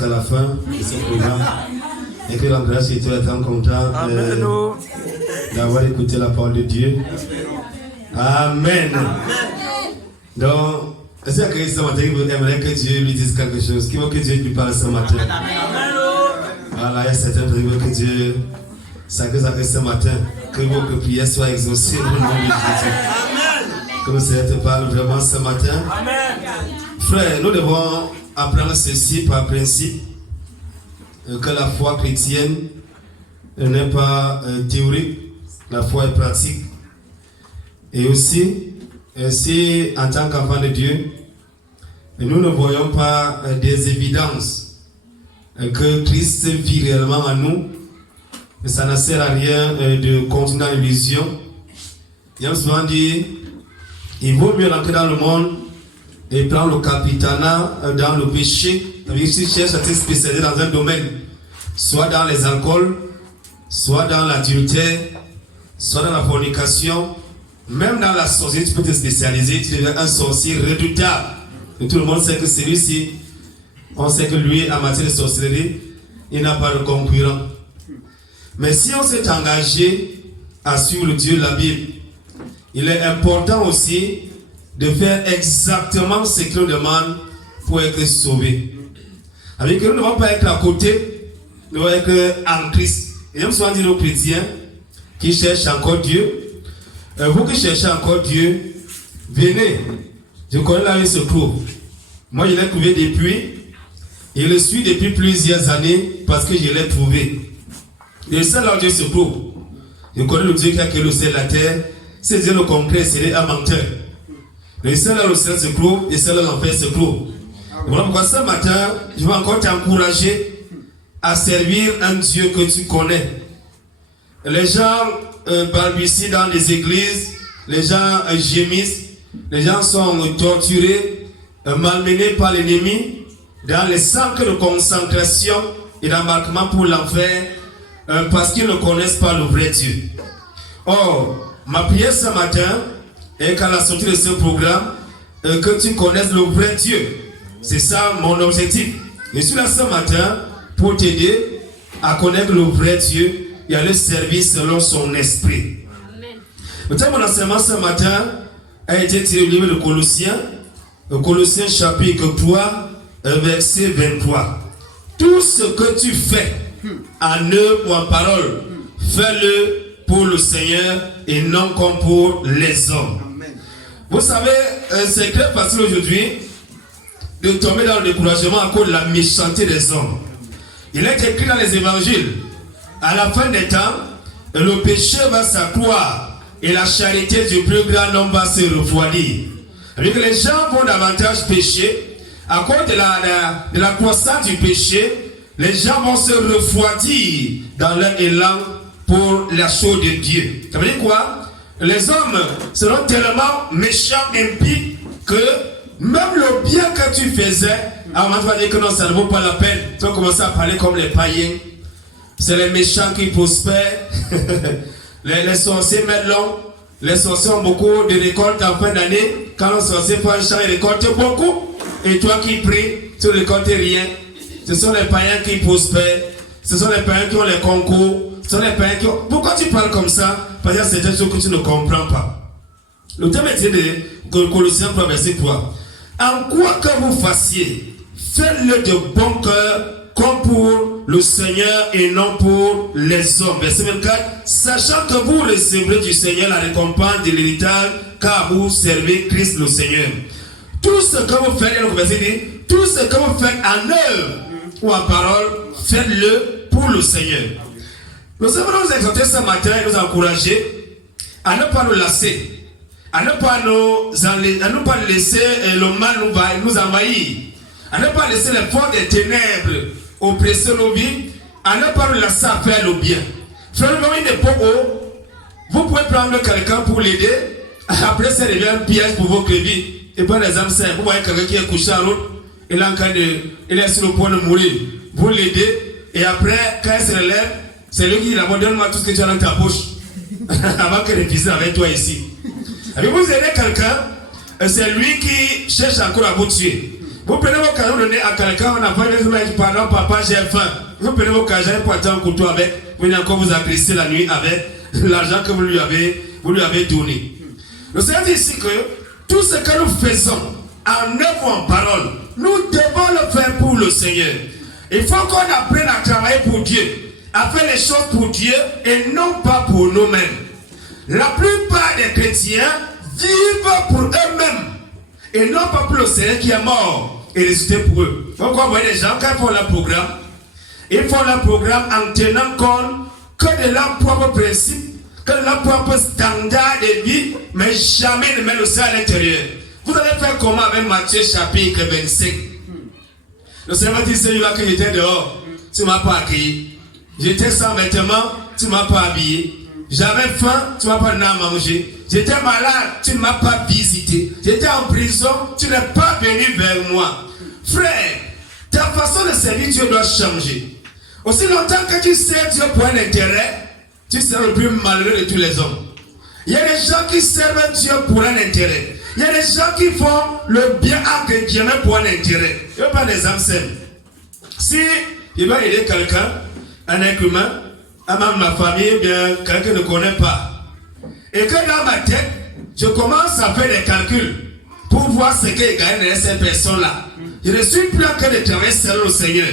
jusqu'à la fin de ce programme. Et que la grâce et toi étant content d'avoir écouté la parole de Dieu. Amen. Donc, est-ce que ce matin, vous aimeriez que Dieu lui dise quelque chose? Qui veut que Dieu lui parle ce matin? Voilà, il y a certains qui veulent que Dieu s'agresse ce matin, que votre prière soit exaucée au nom de Jésus. Que le Seigneur te parle vraiment ce matin. Frère, nous devons apprendre ceci par principe, que la foi chrétienne n'est pas théorique, la foi est pratique. Et aussi, si en tant qu'enfant de Dieu, nous ne voyons pas des évidences que Christ vit réellement en nous, ça ne sert à rien de continuer dans l'illusion. Il y a souvent dit, il vaut mieux rentrer dans le monde et prendre le capitanat dans le péché. Si tu cherches à te spécialiser dans un domaine, soit dans les alcools, soit dans l'adultère, soit dans la fornication, même dans la sorcellerie, tu peux te spécialiser, tu deviens un sorcier redoutable. Et tout le monde sait que celui-ci, on sait que lui, en matière de sorcellerie, il n'a pas de concurrent. Mais si on s'est engagé à suivre le Dieu de la Bible, il est important aussi de faire exactement ce qu'il nous demande pour être sauvé. Avec que nous ne devons pas être à côté, nous devons être en Christ. Et j'aime souvent dire aux chrétiens qui cherchent encore Dieu, vous qui cherchez encore Dieu, venez. Je connais là où il se trouve. Moi, je l'ai trouvé depuis. Et je le suis depuis plusieurs années parce que je l'ai trouvé. Et c'est là où Dieu se trouve. Je connais le Dieu qui a créé le ciel et la terre. C'est Dieu le concret, c'est un menteur. Et c'est là où le ciel se trouve et c'est là où l'enfer se trouve. Voilà pourquoi ce matin, je vais encore t'encourager à servir un Dieu que tu connais. Les gens balbutient dans les églises, les gens gémissent, les gens sont torturés, malmenés par l'ennemi, dans les centres de concentration et d'embarquement pour l'enfer, parce qu'ils ne connaissent pas le vrai Dieu. Or, ma prière ce matin est qu'à la sortie de ce programme, que tu connaisses le vrai Dieu. C'est ça mon objectif. Je suis là ce matin pour t'aider à connaître le vrai Dieu et à le servir selon son esprit. Peut-être mon enseignement ce matin a été tiré du livre de Colossiens chapitre 3, verset 23. Tout ce que tu fais en œuvre ou en parole, fais-le pour le Seigneur et non comme pour les hommes. Amen. Vous savez, c'est très facile aujourd'hui de tomber dans le découragement à cause de la méchanceté des hommes. Il est écrit dans les évangiles, à la fin des temps, le péché va s'accroître et la charité du plus grand nombre va se refroidir. Avec les gens vont davantage pécher, à cause de la croissance du péché, les gens vont se refroidir dans leur élan pour la chose de Dieu. Ça veut dire quoi? Les hommes seront tellement méchants, impies, que même le bien que tu faisais, à un moment tu vas dire que non, ça ne vaut pas la peine. Tu vas commencer à parler comme les païens. C'est les méchants qui prospèrent. les sorciers mettent long. Les sorciers ont beaucoup de récoltes en fin d'année. Quand le sorcier fait un champ, il récolte beaucoup. Et toi qui pries, tu ne récoltes rien. Ce sont les païens qui prospèrent. Ce sont les païens qui ont les concours. Ce sont les païens qui ont... Pourquoi tu parles comme ça? Parce qu'il y a certaines choses que tu ne comprends pas. Le thème est de Colossiens 3, verset 3. En quoi que vous fassiez, faites-le de bon cœur, comme pour le Seigneur et non pour les hommes. Verset 24. Sachant que vous recevrez du Seigneur la récompense de l'héritage, car vous servez Christ le Seigneur. Tout ce que vous faites, tout ce que vous faites en œuvre ou en parole, faites-le pour le Seigneur. Nous avons nous exhorter ce matin et nous encourager à ne pas nous lasser, à ne pas laisser le mal nous envahir, à ne pas laisser les forces des ténèbres oppresser nos vies, à ne pas nous lasser à faire le bien. Frère, une époque où vous pouvez prendre quelqu'un pour l'aider, après ça devient un piège pour votre vie. Et par exemple, vous voyez quelqu'un qui est couché à l'autre, il est sur le point de mourir. Vous l'aidez, et après, quand il se relève, c'est lui qui dit d'abord, donne-moi tout ce que tu as dans ta poche. Avant que les fils avec toi ici. Et vous aidez quelqu'un, c'est lui qui cherche encore à vous tuer. Vous prenez l'occasion de donner à quelqu'un, on a pas de pardon, papa, j'ai faim. Vous prenez l'occasion de porter un couteau avec, vous venez encore vous agresser la nuit avec l'argent que vous lui avez donné. Le Seigneur dit ici que tout ce que nous faisons en œuvre ou en parole, nous devons le faire pour le Seigneur. Il faut qu'on apprenne à travailler pour Dieu, à faire les choses pour Dieu et non pas pour nous-mêmes. La plupart des chrétiens vivent pour eux-mêmes et non pas pour le Seigneur qui est mort et ressuscité pour eux. Pourquoi vous voyez des gens, quand ils font leur programme, ils font leur programme en tenant compte que de leurs propres principes, que de leurs propres standards de vie, mais jamais ne mettent le Seigneur à l'intérieur. Vous allez faire comment avec Matthieu chapitre 25? Le Seigneur dit, celui-là que j'étais dehors, tu ne m'as pas accueilli. J'étais sans vêtements, tu ne m'as pas habillé. J'avais faim, tu ne m'as pas donné à manger. J'étais malade, tu ne m'as pas visité. J'étais en prison, tu n'es pas venu vers moi. Frère, ta façon de servir Dieu doit changer. Aussi longtemps que tu sers Dieu pour un intérêt, tu seras le plus malheureux de tous les hommes. Il y a des gens qui servent Dieu pour un intérêt. Il y a des gens qui font le bien à quelqu'un pour un intérêt. Je ne veux pas des âmes simples. Si je dois aider quelqu'un, un être humain, un membre de ma famille, bien quelqu'un que je ne connais pas, et que dans ma tête, je commence à faire des calculs pour voir ce qu'il gagne de cette personne-là. Je ne suis plus en train de travailler seul au Seigneur.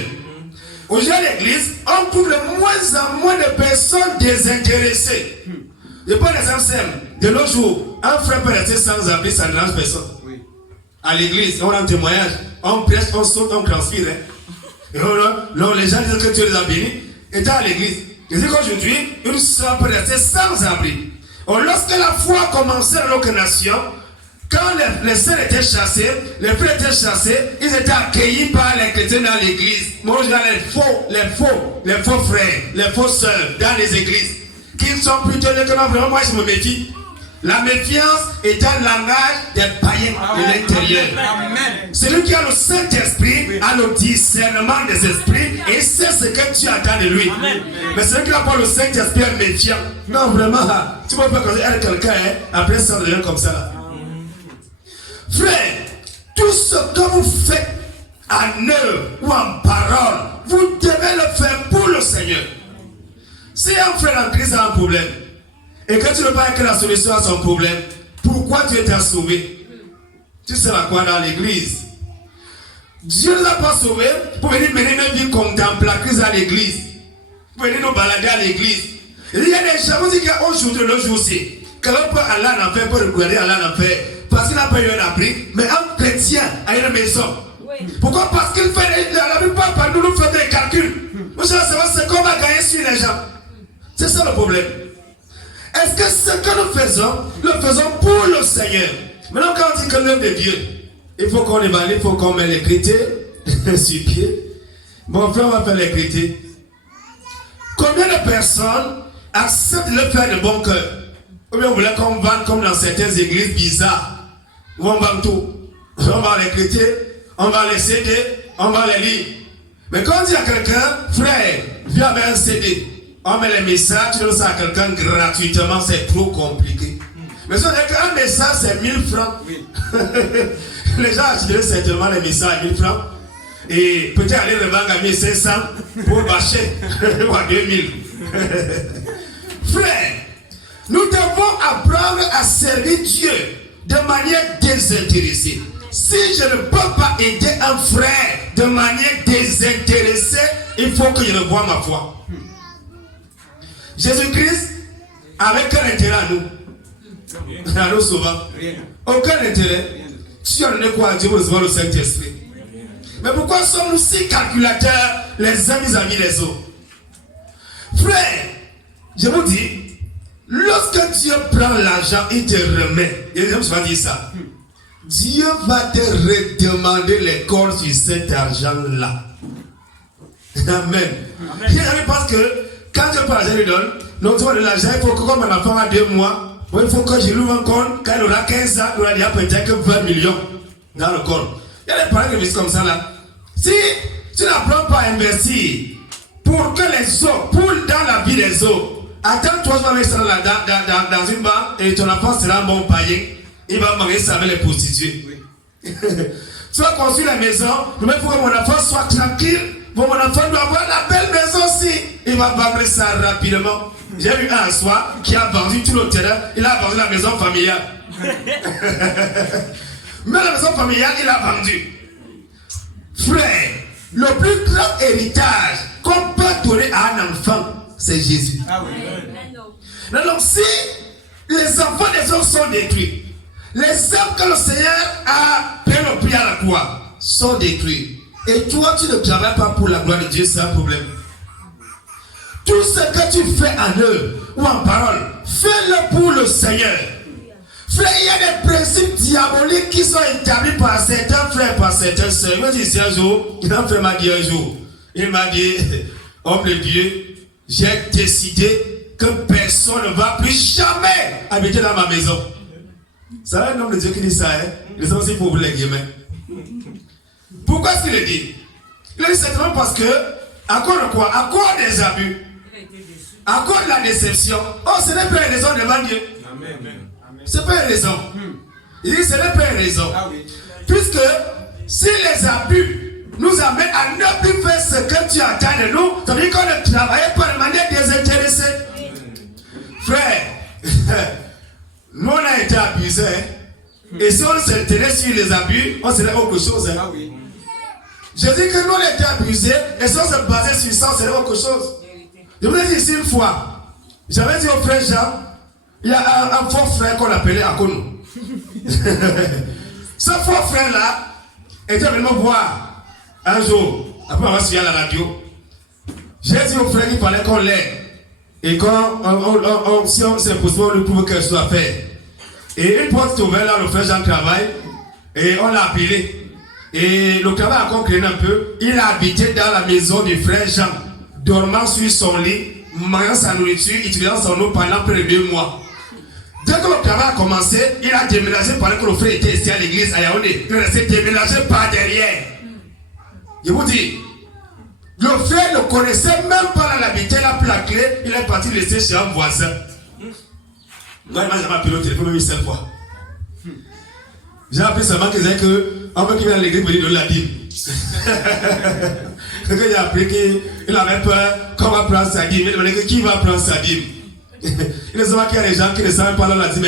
Aujourd'hui à l'église, on trouve de moins en moins de personnes désintéressées. Je prends l'exemple simple. De nos jours, un frère peut rester sans abri, ça ne dérange personne. Oui. À l'église, on a un témoignage, on prêche, on saute, on transpire. Et les gens disent que Dieu les a bénis. Étant à l'église, je dis qu'aujourd'hui, une soeur peut rester sans abri. Lorsque la foi a commencé dans notre nation, quand les sœurs étaient chassés, les frères étaient chassés, ils étaient accueillis par les chrétiens dans l'église. Moi, je dis les faux frères, les faux sœurs dans les églises, qui sont plutôt les que vraiment, moi je me méfie. La méfiance est un langage des païens de l'intérieur. Celui qui a le Saint-Esprit a le discernement des esprits et sait ce que tu attends de lui. Amen. Mais celui qui n'a pas le Saint-Esprit est méfiant. Non, vraiment, tu ne peux pas considérer quelqu'un après ça devient comme ça. Là. Frère, tout ce que vous faites en œuvre ou en parole, vous devez le faire pour le Seigneur. Si un frère en Christ a un problème, et que tu ne veux pas que la solution à son problème, pourquoi tu es sauvé? Tu seras quoi dans l'église? Dieu ne nous a pas sauvés pour venir mener une vie contemplatrice à l'église. Pour venir nous balader à l'église. Il y a des gens qui disent qu'aujourd'hui, le jour aussi, quelqu'un peut aller en enfer, peut regarder aller en enfer, parce qu'il n'a pas eu un abri, mais un chrétien a une maison. Oui. Pourquoi? Parce qu'il fait, la plupart par nous faisons des calculs. Nous savons savoir ce qu'on va gagner sur les gens. C'est ça le problème. Est-ce que ce que nous faisons, le faisons pour le Seigneur? Maintenant, quand on dit que l'œuvre de Dieu, il faut qu'on évalue, il faut qu'on mette les critères sur pied. Bon, frère, on va faire les critères. Combien de personnes acceptent de le faire de bon cœur? Ou bien vous voulez qu'on vende comme dans certaines églises bizarres, où on vend tout. On va les critères, on va les CD, on va les lire. Mais quand on dit à quelqu'un, frère, viens avec un CD. On met les messages, tu donnes ça à quelqu'un gratuitement, c'est trop compliqué. Mais si on dit qu'un message, c'est 1000 francs. Oui. Les gens achètent certainement les messages à 1000 francs. Et peut-être aller revendre à 1500 pour bâcher ou à 2000. Frère, nous devons apprendre à servir Dieu de manière désintéressée. Si je ne peux pas aider un frère de manière désintéressée, il faut que je le voie ma foi. Jésus-Christ avait quel intérêt à nous? À nous souvent. Aucun intérêt. Si on est quoi à Dieu pour recevoir le Saint-Esprit. Mais pourquoi sommes-nous si calculateurs les uns vis-à-vis des autres? Frère, je vous dis, lorsque Dieu prend l'argent, il te remet. Et je vais dire ça. Dieu va te redemander les corps sur cet argent-là. Amen. Je pense que quand Dieu prend l'argent, il donne, non, tu vois de l'argent, il faut que comme un enfant a 2 mois, il faut que je l'ouvre un compte, quand il aura 15 ans, il aura déjà peut-être 20 millions dans le compte. Il y a des parents qui me disent comme ça là. Si tu n'apprends pas à investir pour que les autres, pour dans la vie des autres, attends-toi, tu vas mettre ça dans une banque et ton enfant sera un bon païen, il va manger ça avec les prostituées. Oui. soit construire la maison, mais il faut que mon enfant soit tranquille. Bon, mon enfant doit avoir la belle maison aussi. Il va vendre ça rapidement. J'ai eu un soir qui a vendu tout le terrain. Il a vendu la maison familiale. Mais la maison familiale, il a vendu. Frère, le plus grand héritage qu'on peut donner à un enfant, c'est Jésus. Ah oui. Donc si les enfants des hommes sont détruits, les âmes que le Seigneur a payé le prix à la croix sont détruits. Et toi, tu ne travailles pas pour la gloire de Dieu, c'est un problème. Tout ce que tu fais en œuvre ou en parole, fais-le pour le Seigneur. Frère, il y a des principes diaboliques qui sont établis par certains frères, par certaines sœurs. Il m'a dit un jour, il a fait ma vie un jour. Il m'a dit, homme de Dieu, j'ai décidé que personne ne va plus jamais habiter dans ma maison. C'est un homme de Dieu qui dit ça, hein? Ils ont aussi pour vous les guillemets. Pourquoi est-ce qu'il le dit? Il le dit certainement parce que, à cause de quoi? À cause des abus. À cause de la déception. Oh, ce n'est pas une raison devant Dieu. Ce n'est pas une raison. Il dit ce n'est pas une raison. Puisque si les abus nous amènent à ne plus faire ce que tu attends de nous, ça veut dire qu'on ne travaille pas de manière désintéressée. Frère, nous on a été abusés. Et si on s'intéresse sur les abus, on serait autre chose. Je dis que nous on a été abusés. Et si on se basait sur ça, on serait autre chose. Je vous ai dit ici une fois, j'avais dit au frère Jean, il y a un faux frère qu'on appelait Akono. Ce faux frère là était venu me voir un jour, après avoir suivi à la radio. J'ai dit au frère qu'il fallait qu'on l'aide. Et quand si on s'est possible, on lui prouve quelque chose à faire. Et une porte ouverte là, le frère Jean travaille, et on l'a appelé. Et le travail a encore créé un peu. Il a habité dans la maison du frère Jean, dormant sur son lit, mangeant sa nourriture, utilisant son eau pendant près de 2 mois. Dès que le travail a commencé, il a déménagé pendant que le frère était ici à l'église à Yaoundé. Il s'est déménagé par derrière. Je vous dis, le frère ne connaissait même pas l'habité, il a pris la clé, il est parti laisser chez un voisin. Moi, il m'a jamais appelé au téléphone, même une seule fois. J'ai appris seulement qu'il disait qu'on veut qu'il vienne à l'église pour lui donner la dîme. Quand il a appris qu'il avait peur qu'on va prendre sa dîme, il demandait qui va prendre sa dîme. Il ne sait pas qu'il y a des gens qui ne savent pas dans la dîme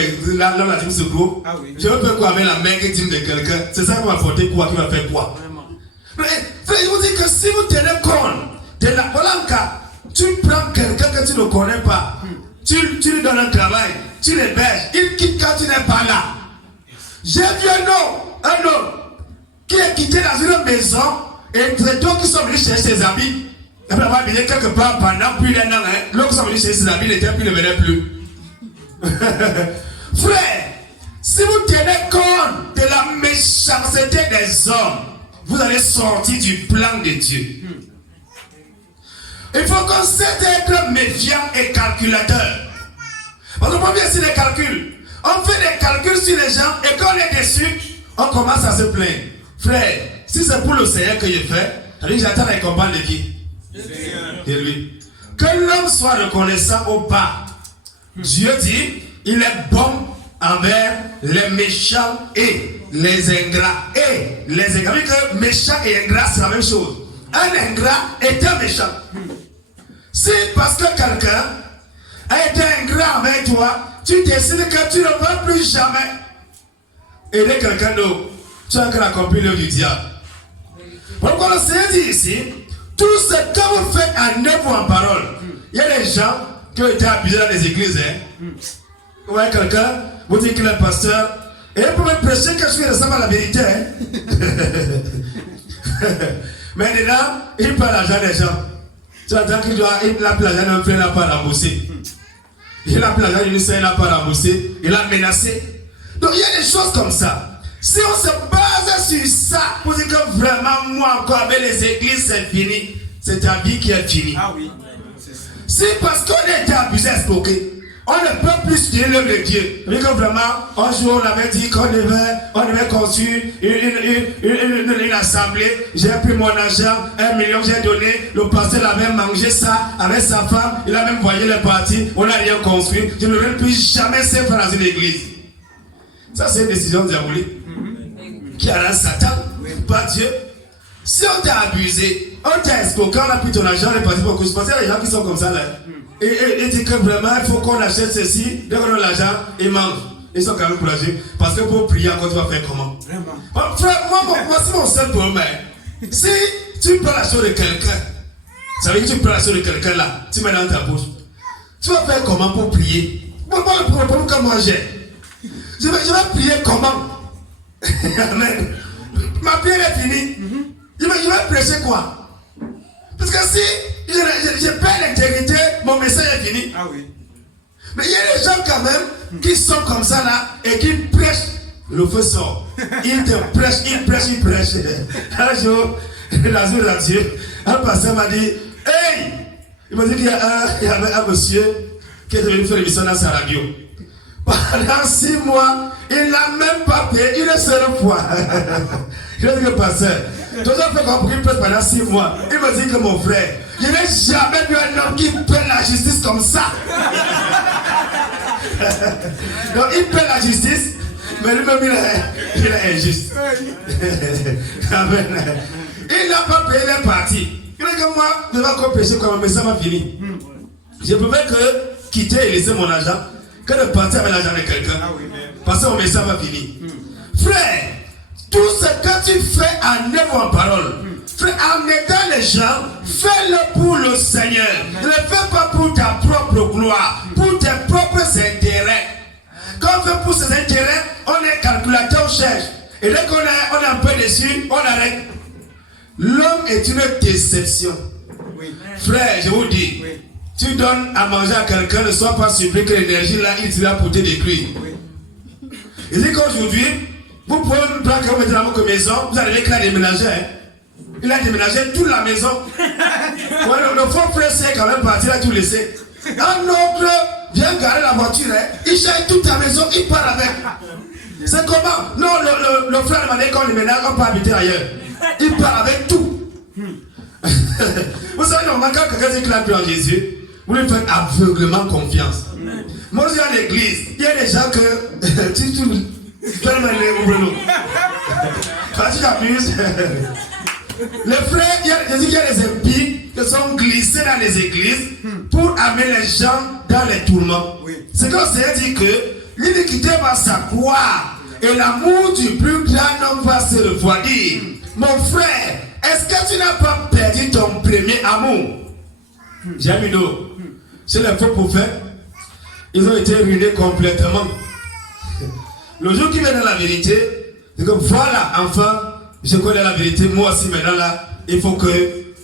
se groupe. Je veux faire quoi avec la main qui dîme de quelqu'un? C'est ça qui va apporter quoi, qui va faire quoi? Frère, je vous dis que si vous tenez compte de la Polanka, tu prends quelqu'un que tu ne connais pas, tu lui donnes un travail, tu l'héberges, il quitte quand tu n'es pas là. J'ai vu un homme qui est quitté dans une maison et très tôt qui sont venus chercher ses habits. Après avoir habité quelque part pendant plus d'1 an, l'autre qui sont venus chercher ses habits n'était plus, ne venait plus. Frère, si vous tenez compte de la méchanceté des hommes, vous allez sortir du plan de Dieu. Il faut qu'on sait être méfiant et calculateur. Parce qu'on vient sur les calculs. On fait des calculs sur les gens et quand on est déçu, on commence à se plaindre. Frère, si c'est pour le Seigneur que je fais, j'attends la récompense de qui? De lui. Que l'homme soit reconnaissant ou pas. Dieu dit, il est bon envers les méchants et les ingrats. Et les ingrats. Que méchant et ingrat, c'est la même chose. Un ingrat est un méchant. Si parce que quelqu'un a été ingrat avec toi, tu décides que tu ne vas plus jamais aider quelqu'un d'autre, tu as encore accompli l'œuvre du diable. Pourquoi le Seigneur dit ici, tout ce que vous faites en œuvre ou en parole, il y a des gens qui ont été abusés dans les églises. Vous voyez quelqu'un, vous dites qu'il est pasteur, et pour me prêcher quelque chose qui ressemble à la vérité. Mais dedans, il prend l'argent des gens. Tu entends qu'il a pris l'argent d'un frère, il n'a pas remboursé. Il a pris l'argent d'une sœur, il n'a pas remboursé. Il a menacé. Donc il y a des choses comme ça. Si on se base sur ça, pour dire que vraiment, moi encore avec les églises, c'est fini. C'est ta vie qui est finie. Ah oui. C'est parce qu'on a été abusé, escroqué. On ne peut plus studier l'œuvre de Dieu. Mais que vraiment, un jour, on avait dit qu'on devait construire une assemblée. J'ai pris mon argent, 1 million, j'ai donné. Le pasteur avait mangé ça avec sa femme. Il a même voyé les parties. On n'a rien construit. Je ne veux plus jamais se faire dans une église. Ça, c'est une décision diabolique qui arrange Satan. pas Dieu. Si on t'a abusé, on t'a escroqué, on a pris ton argent, on est parti pour coucher. Parce qu'il y a des gens qui sont comme ça là. Et disent que vraiment, il faut qu'on achète ceci. Dès qu'on a l'argent, ils mangent. Ils sont quand même courageux. Parce que pour prier encore, tu vas faire comment? Vraiment. Frère, moi c'est mon seul problème. Si tu prends la chose de quelqu'un, ça veut dire que tu prends la chose de quelqu'un là, tu mets dans ta bouche. Tu vas faire comment pour prier? Moi, le problème que moi j'ai. Je vais prier comment? Amen. Ma prière est finie. Je vais prêcher quoi? Parce que si je perds l'intégrité, mon message est fini. Ah oui. Mais il y a des gens quand même qui sont comme ça là et qui prêchent. Le feu sort. Ils te prêchent, ils prêchent. Un jour, la jour de Dieu, un pasteur m'a dit, hey! Il m'a dit qu'il y avait un monsieur qui est venu faire l'émission dans sa radio. Pendant 6 mois, il n'a même pas payé une seule fois. Je dis que pasteur, tu as fait compris presque pendant 6 mois. Il me dit que mon frère, je n'ai jamais vu un homme qui paie la justice comme ça. Donc il paie la justice, mais lui-même il est injuste. Amen. Il n'a pas payé les parties. Il dit que moi, je vais encore pécher comme mais ça m'a fini. Je ne pouvais que quitter et laisser mon argent que de partir avec l'argent de quelqu'un. Parce que mon message va finir. Frère, tout ce que tu fais en œuvre en parole, frère, en aidant les gens, fais-le pour le Seigneur. Ne le fais pas pour ta propre gloire, pour tes propres intérêts. Quand on fait pour ses intérêts, on est calculateur, on cherche. Et dès qu'on est un peu déçu, on arrête. L'homme est une déception. Oui. Frère, je vous dis, oui. Tu donnes à manger à quelqu'un, ne sois pas surpris que l'énergie là, il te va pour te détruire. Oui. Il dit qu'aujourd'hui, vous pouvez me prendre que vous mettez dans votre maison, vous allez qu'il a déménagé. Il a déménagé toute la maison. Ouais, le faux frère c'est quand même parti, il a tout laissé. Un oncle vient garer la voiture, il cherche toute ta maison, il part avec. C'est comment? Non, le frère m'a dit qu'on déménage, on peut habiter ailleurs. Il part avec tout. Vous savez, normalement, quand quelqu'un dit qu'il a cru en Jésus, vous lui faites aveuglement confiance. Moi, je suis à l'église, il y a des gens que tu fais le boulot. Quand tu t'abuses, les frères, il y a des impies qui sont glissés dans les églises pour amener les gens dans les tourments. C'est comme ça dit que l'iniquité va s'accroître et l'amour du plus grand homme va se refroidir. Mon frère, est-ce que tu n'as pas perdu ton premier amour? Jamino, c'est les faux prophètes, ils ont été ruinés complètement. Le jour qui vient dans la vérité, c'est que voilà, enfin, je connais la vérité, moi aussi maintenant là, il faut que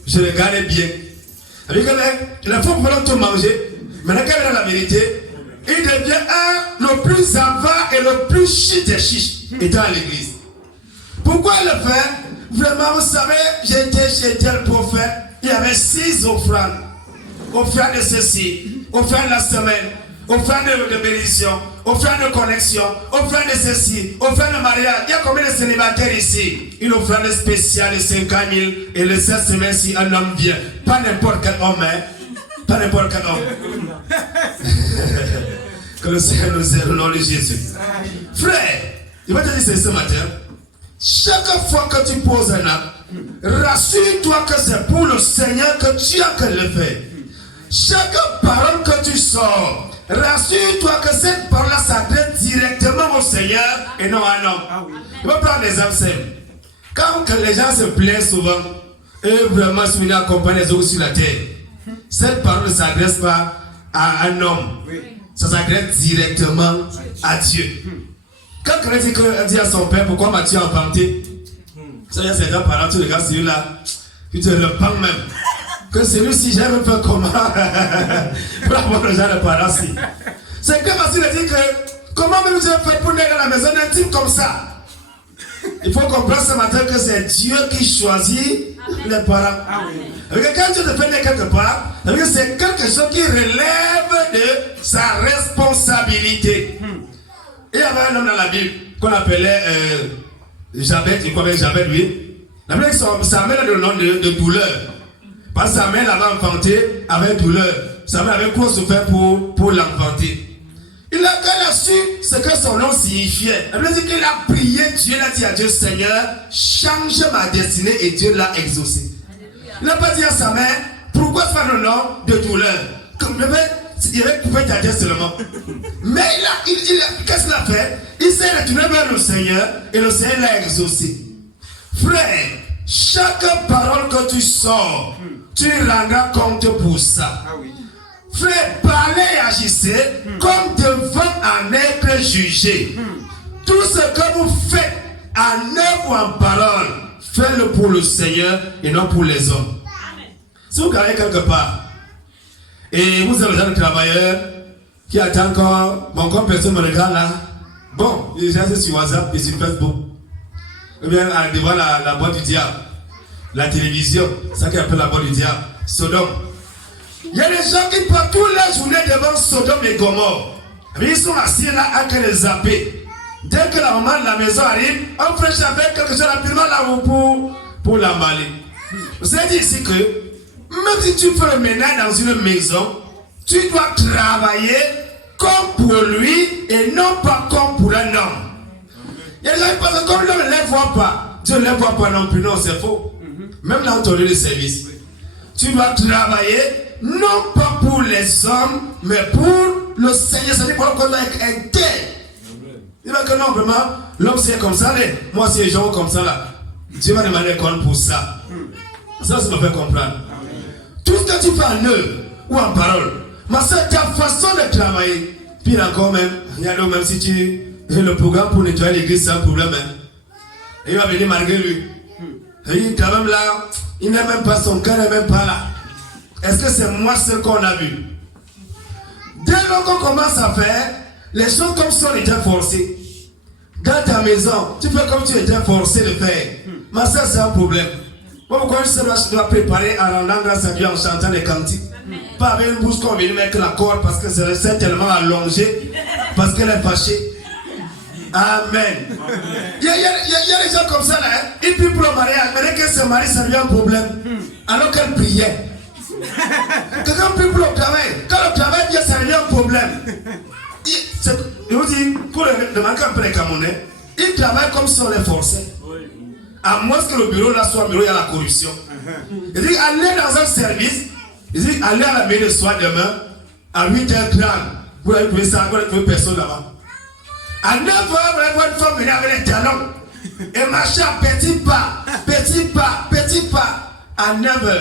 je le garde bien. Avec les faux prophètes ont tout mangé, maintenant quand il vient dans la vérité, il devient le plus avare et le plus chiche des chiches étant à l'église. Pourquoi il le fait? Vraiment, vous savez, j'étais chez tel prophète, il y avait 6 offrandes. Offrande de ceci, offrande de la semaine, offrande de bénédiction, offrande de connexion, offrande de ceci, offrande de mariage. Il y a combien de célibataires ici? Une offrande spéciale de 50 000 et le 7 semaines si un homme vient. Pas n'importe quel homme, hein? Pas n'importe quel homme. Que le Seigneur nous aide au nom de Jésus. Frère, je vais te dire ce matin. Chaque fois que tu poses un acte, rassure-toi que c'est pour le Seigneur que tu as que le faire. Chaque parole que tu sors, rassure-toi que cette parole-là s'adresse directement au Seigneur et non à un homme. Je vais prendre des exemples simples. Quand les gens se plaignent souvent, et vraiment sont venus accompagner les autres sur la terre, cette parole ne s'adresse pas à un homme. Ça s'adresse directement à Dieu. Quand quelqu'un dit à son père, pourquoi m'as-tu enfanté? Ça y est, c'est un parent, tu regardes celui-là, tu te le prends même. Que celui-ci, j'aime un peu comment pour avoir le genre de parents-ci. C'est que facile de dire que comment même j'ai fait pour naître dans la maison d'un type comme ça? Il faut comprendre ce matin que c'est Dieu qui choisit les parents. Quand Dieu te fait naître quelque part, c'est quelque chose qui relève de sa responsabilité. Il y avait un homme dans la Bible qu'on appelait Jabet, il croit bien Jabet, lui. La Bible, sa mère a le nom de douleur. Parce que sa mère l'avait enfanté avec douleur. Sa mère avait trop souffert pour l'enfanter. Quand il a su ce que son nom signifiait, il a dit qu'il a prié Dieu, il a dit à Dieu, Seigneur, change ma destinée, et Dieu l'a exaucé. Il n'a pas dit à sa mère, pourquoi faire le nom de douleur? Comme il avait coupé ta tête seulement. Mais qu'est-ce qu'il a fait? Il s'est retourné vers le Seigneur et le Seigneur l'a exaucé. Frère, chaque parole que tu sors, tu rendras compte pour ça. Frère, parlez et agissez comme devant un être jugé. Tout ce que vous faites en œuvre ou en parole, faites-le pour le Seigneur et non pour les hommes. Si vous regardez quelque part, et vous avez un travailleur qui attend encore, bon, comme personne me regarde là, bon, il est sur WhatsApp et sur Facebook. Ou bien devant la boîte du diable, la télévision, ça qu'on appelle la boîte du diable, Sodome. Il y a des gens qui passent toute la journée devant Sodome et Gomorrhe. Mais ils sont assis là à les zapper. Dès que la maman de la maison arrive, on fraîche avec quelque chose rapidement là-haut pour l'emballer. Vous avez dit ici que même si tu fais le ménage dans une maison, tu dois travailler comme pour lui et non pas comme pour un homme. Il y a des gens qui pensent que comme l'homme ne les voit pas, Dieu ne les voit pas non plus. Non, c'est faux. Même dans ton lieu de service. Tu dois travailler non pas pour les hommes, mais pour le Seigneur. Ça veut dire qu'on doit être intègre. Il va que non, vraiment, l'homme c'est comme ça, moi c'est les gens comme ça là. Dieu va demander compte pour ça. Ça me fait comprendre. Tout ce que tu fais en œuvre ou en parole, mais c'est ta façon de travailler. Puis encore même, il y a même si tu le programme pour nettoyer l'église, c'est un problème. Hein. Et il va venir malgré lui. Et il est quand même là, il n'est même pas son cœur, n'est même pas là. Est-ce que c'est moi ce qu'on a vu? Dès lors qu'on commence à faire, les choses comme ça on était forcées. Dans ta maison, tu fais comme tu étais forcé de faire. Mais ça c'est un problème. Pourquoi je dois préparer en rendant grâce à Dieu en chantant des cantiques? Pas avec une bouche qu'on vient mettre la corde parce que c'est tellement allongé, parce qu'elle est fâchée. Amen. Il y a des gens comme ça là, hein? Ils prient pour le mariage, mais dès que se marie, ça devient un problème. Alors qu'elle priait. Quelqu'un prie pour le travail. Quand le travail vient, ça devient un problème. Je vous dis, pour le manquer un peu les Camerounais, ils travaillent comme si on les forçait. À moins que le bureau là soit un bureau, il y a la corruption. Il dit, allez dans un service, il dit, allez à la mairie de soir demain, à 8h30, vous allez trouver ça, vous allez trouver personne là-bas. À 9h, vous allez voir une femme venir avec les talons et marcher à petits pas, petits pas, petits pas, à 9h.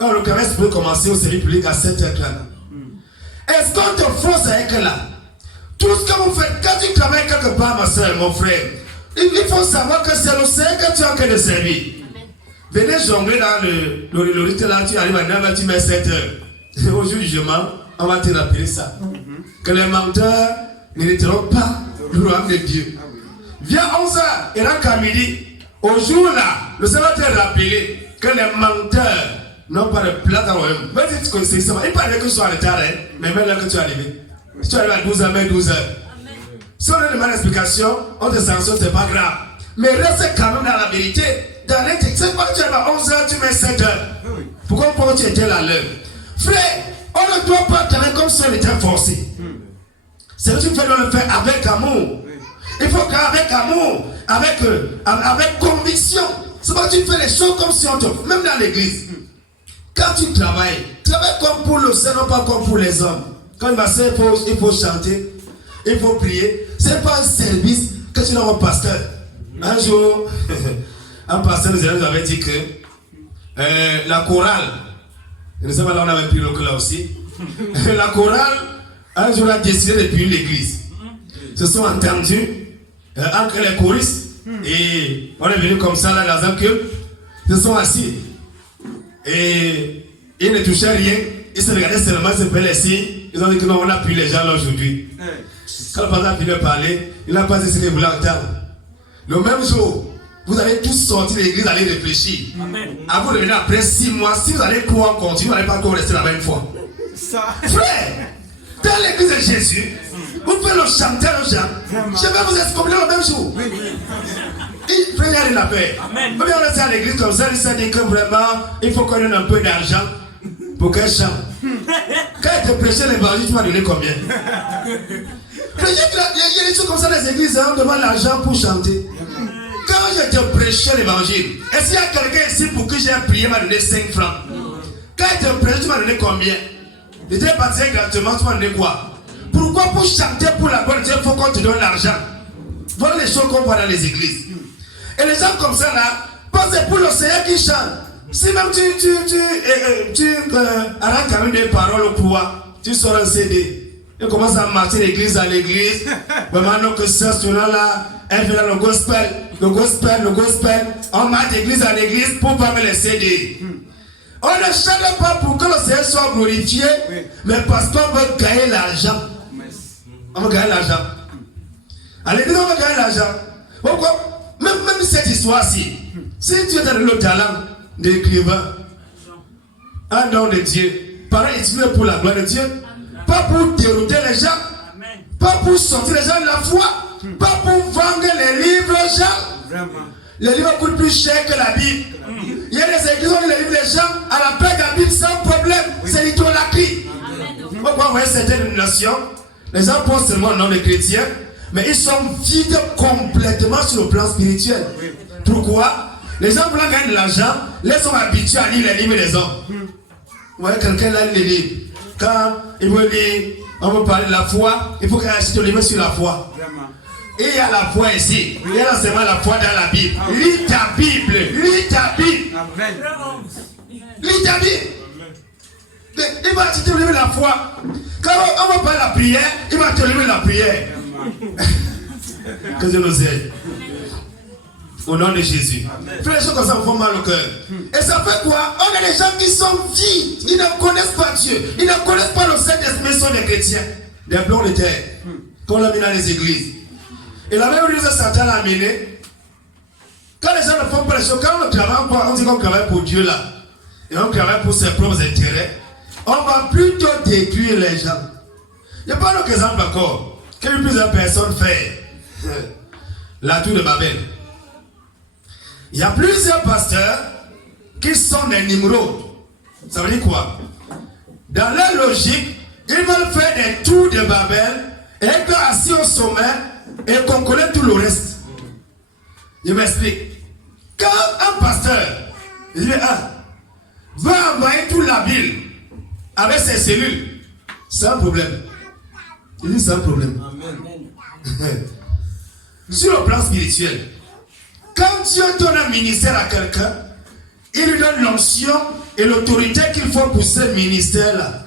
Alors, le caresse peut commencer au service public à 7h30. Est-ce qu'on te force avec là? Tout ce que vous faites, quand tu travailles quelque part, ma soeur, mon frère, il faut savoir que c'est le Seigneur que tu as en train de servir. Venez jongler dans le rite là, tu arrives à 9h, tu mets 7h. Au jugement, on va te rappeler ça. Que les menteurs n'hériteront pas le royaume de Dieu. Viens 11h et rentre à midi. Au jour là, le Seigneur va te rappeler que les menteurs n'ont pas de place dans le royaume. Même si tu connais ça, il paraît que tu sois en retard, mais même là que tu es arrivé. Si tu arrives à 12h, mais 12h. Si on a demandé l'explication, on te sanctionne, c'est pas grave. Mais reste quand même dans la vérité. Dans les textes, c'est pas que tu arrives à 11h, tu mets 7h. Pourquoi tu étais là à l'heure? Frère, on ne doit pas travailler comme si on était forcé. C'est que tu fais le faire avec amour. Il faut qu'avec amour, avec conviction. C'est pas que tu fais les choses comme si on te... Même dans l'église. Quand tu travailles comme pour le Seigneur, pas comme pour les hommes. Quand il va faire, il faut chanter, il faut prier. C'est pas un service que tu donnes au pasteur. Un jour, un pasteur nous avait dit que la chorale, nous sommes là, on avait pris le là aussi. La chorale, un jour, a décidé de prier l'église. Se sont entendus entre les choristes et on est venu comme ça là dans un culte. Ils se sont assis et ils ne touchaient rien. Ils se regardaient seulement, ils se faisaient les signes. Ils ont dit que non, on a pris les gens là aujourd'hui. Quand le pasteur a fini de parler, il n'a pas dit ce qu'il voulait entendre. Le même jour, vous allez tous sortir de l'église, aller réfléchir. Amen. À vous revenir après 6 mois, si vous allez croire continuer, vous n'allez pas encore rester la même fois. Frère, dans l'église de Jésus, vous pouvez le chanter aux gens. Je vais vous excommunier le même jour. Il faut aller la paix. Vous pouvez rester à l'église comme ça, il s'est dit que vraiment, il faut qu'on ait un peu d'argent pour qu'elle chante. Quand elle te prêcher l'évangile, tu m'as donné combien? Il y a des choses comme ça dans les églises, on demande l'argent pour chanter. Quand je te prêchais l'évangile, est-ce qu'il y a quelqu'un ici pour que j'ai prié m'a donné 5 francs? Quand je te prêchais, tu m'as donné combien? Je t'ai baptisé gratuitement, tu m'as donné quoi? Pourquoi pour chanter pour la bonne Dieu, il faut qu'on te donne l'argent? Voilà les choses qu'on voit dans les églises. Et les gens comme ça là, pensent c'est pour le Seigneur qui chante. Si même tu arrêtes quand même des paroles au pouvoir, tu sors un CD. Tu commences à marcher d'église à l'église. Maintenant que ça, là, elle fait là le gospel. On marche d'église à l'église pour pas me les CD. On ne chante pas pour que le Seigneur soit glorifié, mais parce qu'on veut gagner l'argent. On veut gagner l'argent. À l'église, on veut gagner l'argent. Pourquoi? Même cette histoire-ci, si tu as le talent d'écrivain, un don de Dieu, pareil, utilisé pour la gloire de Dieu, pas pour dérouter les gens, pas pour sortir les gens de la foi, pas pour vendre les livres aux gens. Les livres coûtent plus cher que la Bible. Il y a des églises où les livres les gens à la paix de la Bible sans problème. C'est l'idolâtrie. Pourquoi vous voyez certaines nations, les gens pensent seulement le nom des chrétiens, mais ils sont vides complètement sur le plan spirituel. Pourquoi? Les gens veulent gagner de l'argent, les sont habitués à lire les livres des hommes. Vous voyez, quelqu'un là, les livres. Quand il veut lire, on veut parler de la foi, il faut qu'il achète le livre sur la foi. Et il y a la foi ici. Il y a seulement la foi dans la Bible. Lis ta Bible. Lis ta Bible. Lis ta Bible. Il va te lever la foi. Quand on va parler de la prière, il va te lever la prière. Que Dieu nous aide. Au nom de Jésus. Frère, les choses comme ça me font mal au cœur. Et ça fait quoi? On a des gens qui sont vides. Ils ne connaissent pas Dieu. Ils ne connaissent pas le Saint-Esprit, ils sont des chrétiens. Des blancs de terre. Qu'on l'a mis dans les églises. Et la même chose que Satan a amené. Quand les gens ne font pas les choses, quand on travaille, on dit qu'on travaille pour Dieu là. Et on travaille pour ses propres intérêts. On va plutôt détruire les gens. Il n'y a pas d'autre exemple encore. Que plusieurs personnes font la tour de Babel. Il y a plusieurs pasteurs qui sont des nimrods. Ça veut dire quoi? Dans leur logique, ils veulent faire des tours de Babel et être assis au sommet et qu'on connaît tout le reste. Je m'explique. Quand un pasteur il dit, va envahir toute la ville avec ses cellules, c'est un problème. Il dit c'est un problème. Amen. Sur le plan spirituel, quand Dieu donne un ministère à quelqu'un, il lui donne l'onction et l'autorité qu'il faut pour ce ministère-là.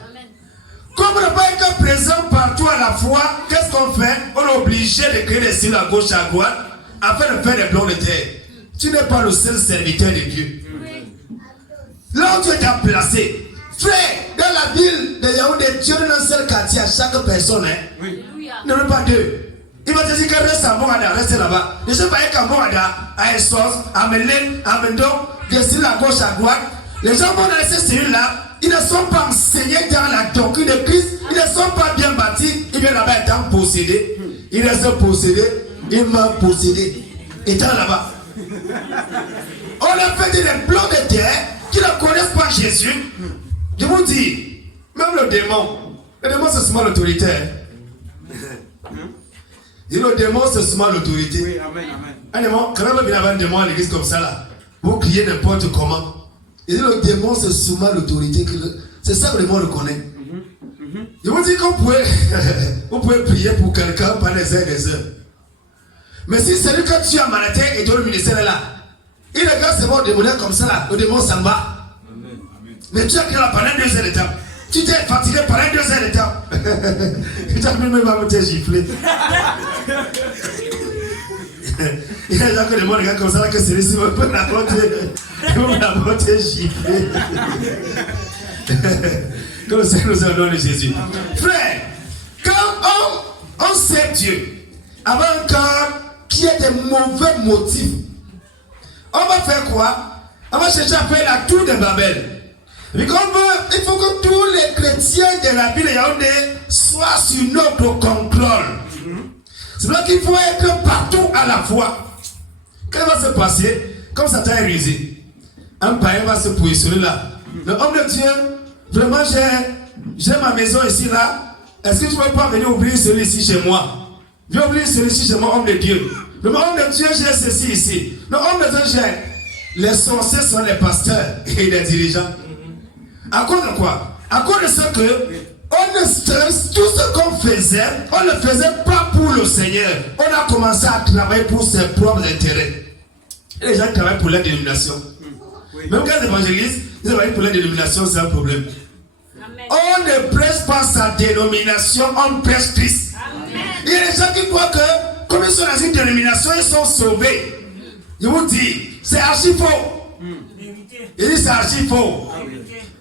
Comme on n'a pas été présent partout à la fois, qu'est-ce qu'on fait? On est obligé de créer des signes à gauche, à droite, afin de faire des blancs de terre. Tu n'es pas le seul serviteur de Dieu. Là où Dieu t'a placé, frère, dans la ville de Yaoundé, Dieu donne un seul quartier à chaque personne. Il ne veut pas deux. Il va te dire que reste à Morada, reste là-bas. Je ne sais pas qu'à Morada, à Essos, à Melène, à Mendon, des cellules à gauche, à droite. Les gens vont dans ces cellules-là. Ils ne sont pas enseignés dans la doctrine de Christ. Ils ne sont pas bien bâtis. Ils viennent là-bas étant possédés. Ils restent possédés. Ils meurent possédés. Étant là-bas. On a fait des plans de terre qui ne connaissent pas Jésus. Je vous dis, même le démon c'est seulement l'autorité. Le démon c'est seulement l'autorité. Oui, amen, amen. Un démon, quand même, il y avait un démon à l'église comme ça là. Vous criez n'importe comment. Et le démon, c'est souvent l'autorité. C'est ça que le démon reconnaît. Je vous dis qu'on pouvez prier pour quelqu'un pendant des heures et des heures. Mais si c'est lui que tu as malaté et dans le ministère est là, il regarde ce bon démon comme ça là, le démon s'en va. Mais tu as créé là pendant 2 heures de temps. Tu t'es fatigué pendant 2 heures de temps. Tu as même pas me gifler. Il y a des gens qui demandent comme ça là que celui-ci me peut l'apporter gifler. Que le Seigneur nous a donné Jésus. Frère, quand on sait Dieu, avant un cœur qui a des mauvais motifs, on va faire quoi? On va chercher à faire la tour de Babel. Il faut que tous les chrétiens de la ville de Yaoundé soient sur notre contrôle. C'est vrai qu'il faut être partout à la fois. Qu'est-ce qui va se passer? Comme Satan est rusé, un païen va se positionner là. Le homme de Dieu, vraiment j'ai ma maison ici, là. Est-ce que tu ne veux pas venir ouvrir celui-ci chez moi? Viens ouvrir celui-ci chez moi, homme de Dieu. Le homme de Dieu, j'ai ceci ici. Le homme de Dieu, j'ai. Les sorciers sont les pasteurs et les dirigeants. À cause de quoi? À cause de ce que tout ce qu'on faisait, on ne le faisait pas pour le Seigneur. On a commencé à travailler pour ses propres intérêts. Et les gens travaillent pour la dénomination. Même quand les évangélistes, ils travaillent pour la dénomination, c'est un problème. Amen. On ne prêche pas sa dénomination, on prêche Christ. Amen. Il y a des gens qui croient que, comme ils sont dans une dénomination, ils sont sauvés. Je vous dis, c'est archi faux. Il dit c'est archi faux.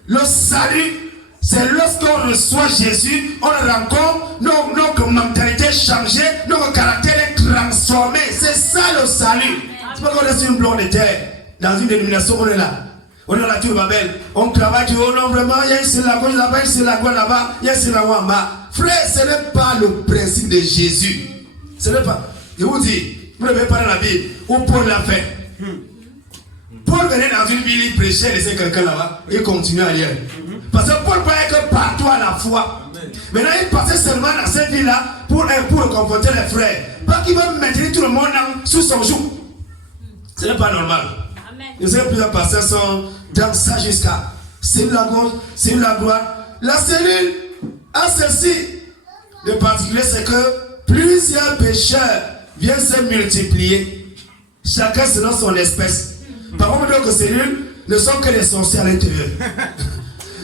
Le salut, c'est lorsqu'on reçoit Jésus, on le rencontre, notre mentalité est changée, notre caractère est transformé. C'est ça le salut. C'est pas qu'on est sur une blonde de terre, dans une dénomination, on est là. On est dans la tour de Babel, on travaille, tu vois, non, vraiment, il y a une synagogue là-bas, il y a une synagogue là-bas, il y a une synagogue en bas. Frère, ce n'est pas le principe de Jésus. Ce n'est pas. Je vous dis, vous ne pouvez pas dans la Bible où Paul l'a fait. Paul venait dans une ville, il prêchait, il laissait quelqu'un là-bas, il continuait ailleurs. Parce que Paul parlait que partout à la fois. Maintenant, il passait seulement dans cette ville-là pour confronter les frères. Pas qu'il va maintenir tout le monde sous son joug. Ce n'est pas normal. Je sais que plusieurs pasteurs sont dans ça jusqu'à c'est la gauche, c'est la droite. La cellule a ceci. Le particulier, c'est que plusieurs pécheurs viennent se multiplier. Chacun selon son espèce. Par contre, nos cellules ne sont que des sorciers à l'intérieur.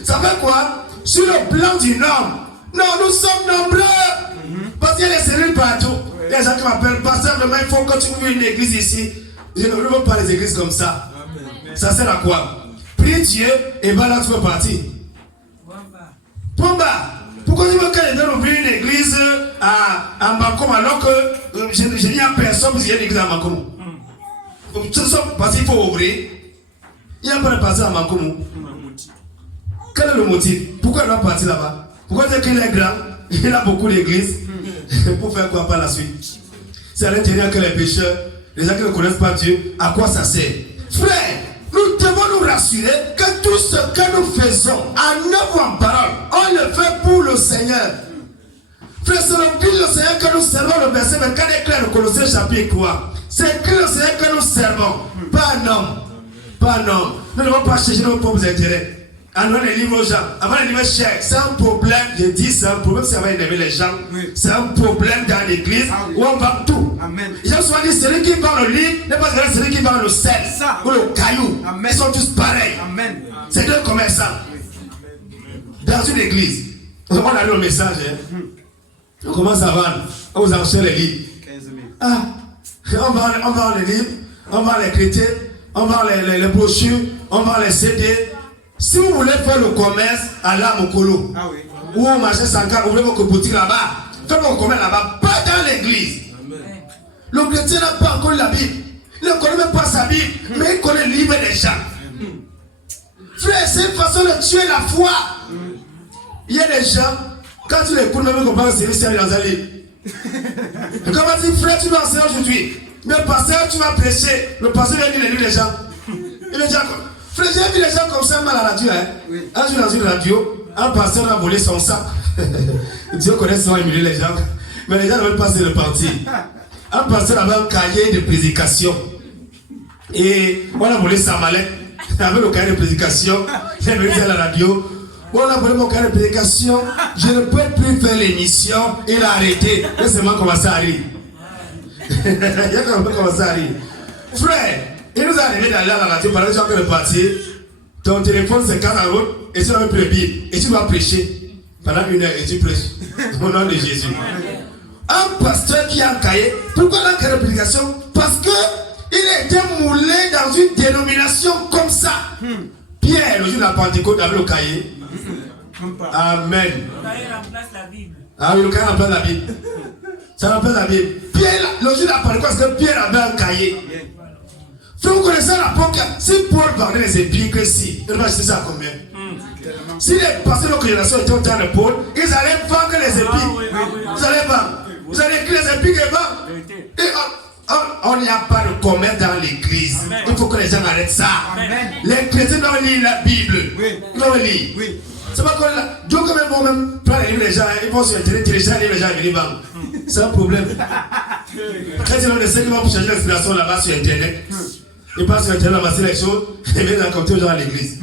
Ça fait quoi? Sur le plan du nombre, non, nous sommes nombreux. Parce qu'il y a des cellules partout. Il y a des gens qui m'appellent, pasteur, vraiment, il faut que tu ouvres une église ici. Je ne veux pas les églises comme ça. Amen. Ça sert à quoi? Prie Dieu et va là, tu peux partir. Pomba. Pourquoi tu veux que les gens ouvrent une église à Makom alors que je n'y a personne parce qu'il y a une église à Makom? Parce qu'il faut ouvrir. Il n'y a pas de pasteur à Makom. Quel est le motif? Pourquoi il doit partir là-bas? Pourquoi dire qu'il est grand? Il a beaucoup d'églises. Pour faire quoi par la suite? C'est à l'intérieur que les pécheurs, les gens qui ne connaissent pas Dieu, à quoi ça sert? Frère, nous devons nous rassurer que tout ce que nous faisons en œuvre en parole, on le fait pour le Seigneur. Frère, c'est le Christ le Seigneur que nous servons. Le verset 24 est clair, le Colossiens chapitre 3. C'est Christ le Seigneur que nous servons, pas un homme. Pas un homme. Nous ne devons pas chercher nos propres intérêts. Avant les livres aux gens, avant les livres chers, c'est un problème, je dis c'est un problème, c'est avant d'aimer les gens, oui. C'est un problème dans l'église où on vend tout. Amen. Les gens souvent disent celui qui vend le livre n'est pas celui qui vend le sel ou le caillou. Amen. Ils sont tous pareils. Amen. C'est deux commerçants. Dans une église, on a lu le message, hein? On commence à vendre, on vous enchère les livres. 15 000. Ah, on vend les livres, on vend les chrétiens, on vend les brochures, on vend les CD. Si vous voulez faire le commerce à la Mokolo, ou au marché Sankar, ouvrez votre boutique là-bas, faites votre commerce là-bas, pas dans l'église. Le chrétien n'a pas encore la Bible, il ne connaît même pas sa Bible, mais il connaît le livre des gens. Frère, c'est une façon de tuer la foi. Il y a des gens, quand tu les écoutes, même qu'on parle de service dans un livre. Et quand on dit, frère, tu vas enseigner aujourd'hui, mais pasteur, tu vas prêcher, le pasteur vient lire les livres des gens. Il veut dire, frère, j'ai vu les gens comme ça mal à la radio. Hein? Oui. Un jour dans une radio, un pasteur a volé son sac. Dieu connaît son humilier les gens. Mais les gens ne veulent pas se repentir. Un pasteur avait un cahier de prédication. Et on a volé sa mallette. Il avait le cahier de prédication. Il est venu à la radio. On a volé mon cahier de prédication. Je ne peux plus faire l'émission. Il a arrêté. Laissez-moi commencer à rire. Il a commencé à rire. Frère, il nous est arrivé d'aller à la radio pendant que tu as fait le parti. Ton téléphone c'est 4 en route et tu n'as même plus le billet. Et tu dois prêcher pendant 1 heure et tu prêches au nom de Jésus. Un pasteur qui a un cahier, pourquoi la cahier de prédication? Parce que il a été moulé dans une dénomination comme ça. Pierre, le jour de la Pentecôte, avait le cahier. Amen. Le cahier remplace la Bible. Ah oui, le cahier remplace la Bible. Ça remplace la Bible. Pierre, le jour de la Pentecôte, parce que Pierre avait un cahier. Vous connaissez l'apôtre, si Paul vendait les épingles ici, il va acheter ça à combien? Si les pasteurs de notre génération étaient au temps de Paul, ils allaient vendre les épingles. Vous allez vendre. Vous allez écrire les épingles et vendre. Et on n'y a pas de commerce dans l'église. Il faut que les gens arrêtent ça. Amen. Les chrétiens doivent lire la Bible. Ils doivent lire. C'est pas comme là. Dieu quand même vont même prendre les livres les gens, ils vont sur internet télécharger les gens et venir vendre. C'est un problème. Quand ils ont des gens qui vont changer l'inspiration là-bas sur internet, ils passent sur internet, ramasser les choses et viennent raconter aux gens à l'église.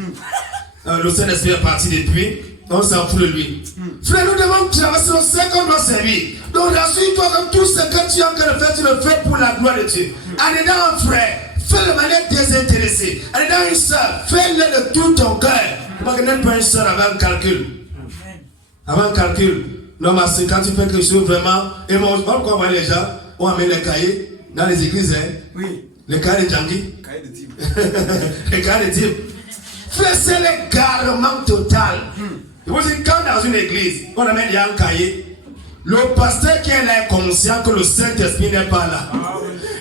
Le Saint-Esprit est parti depuis, on s'en fout de lui. Frère, nous devons traverser le sein qu'on doit servir. Donc rassure-toi que tout ce que tu es en train de faire, tu le fais pour la gloire de Dieu. En aidant un frère, fais-le de manière désintéressée. En aidant une soeur, fais-le de tout ton cœur. Parce que n'aime pas une soeur avant un calcul. Avant un calcul. Non, mais c'est quand tu fais quelque chose vraiment. Et moi, pourquoi voir les gens, on amène les cahiers dans les églises, hein? Oui. Les cahiers de Djangui. Les cahiers de type. Frère, c'est l'égarement total. Vous dites, quand dans une église, on amène un cahier, le pasteur qui est là est conscient que le Saint-Esprit n'est pas là.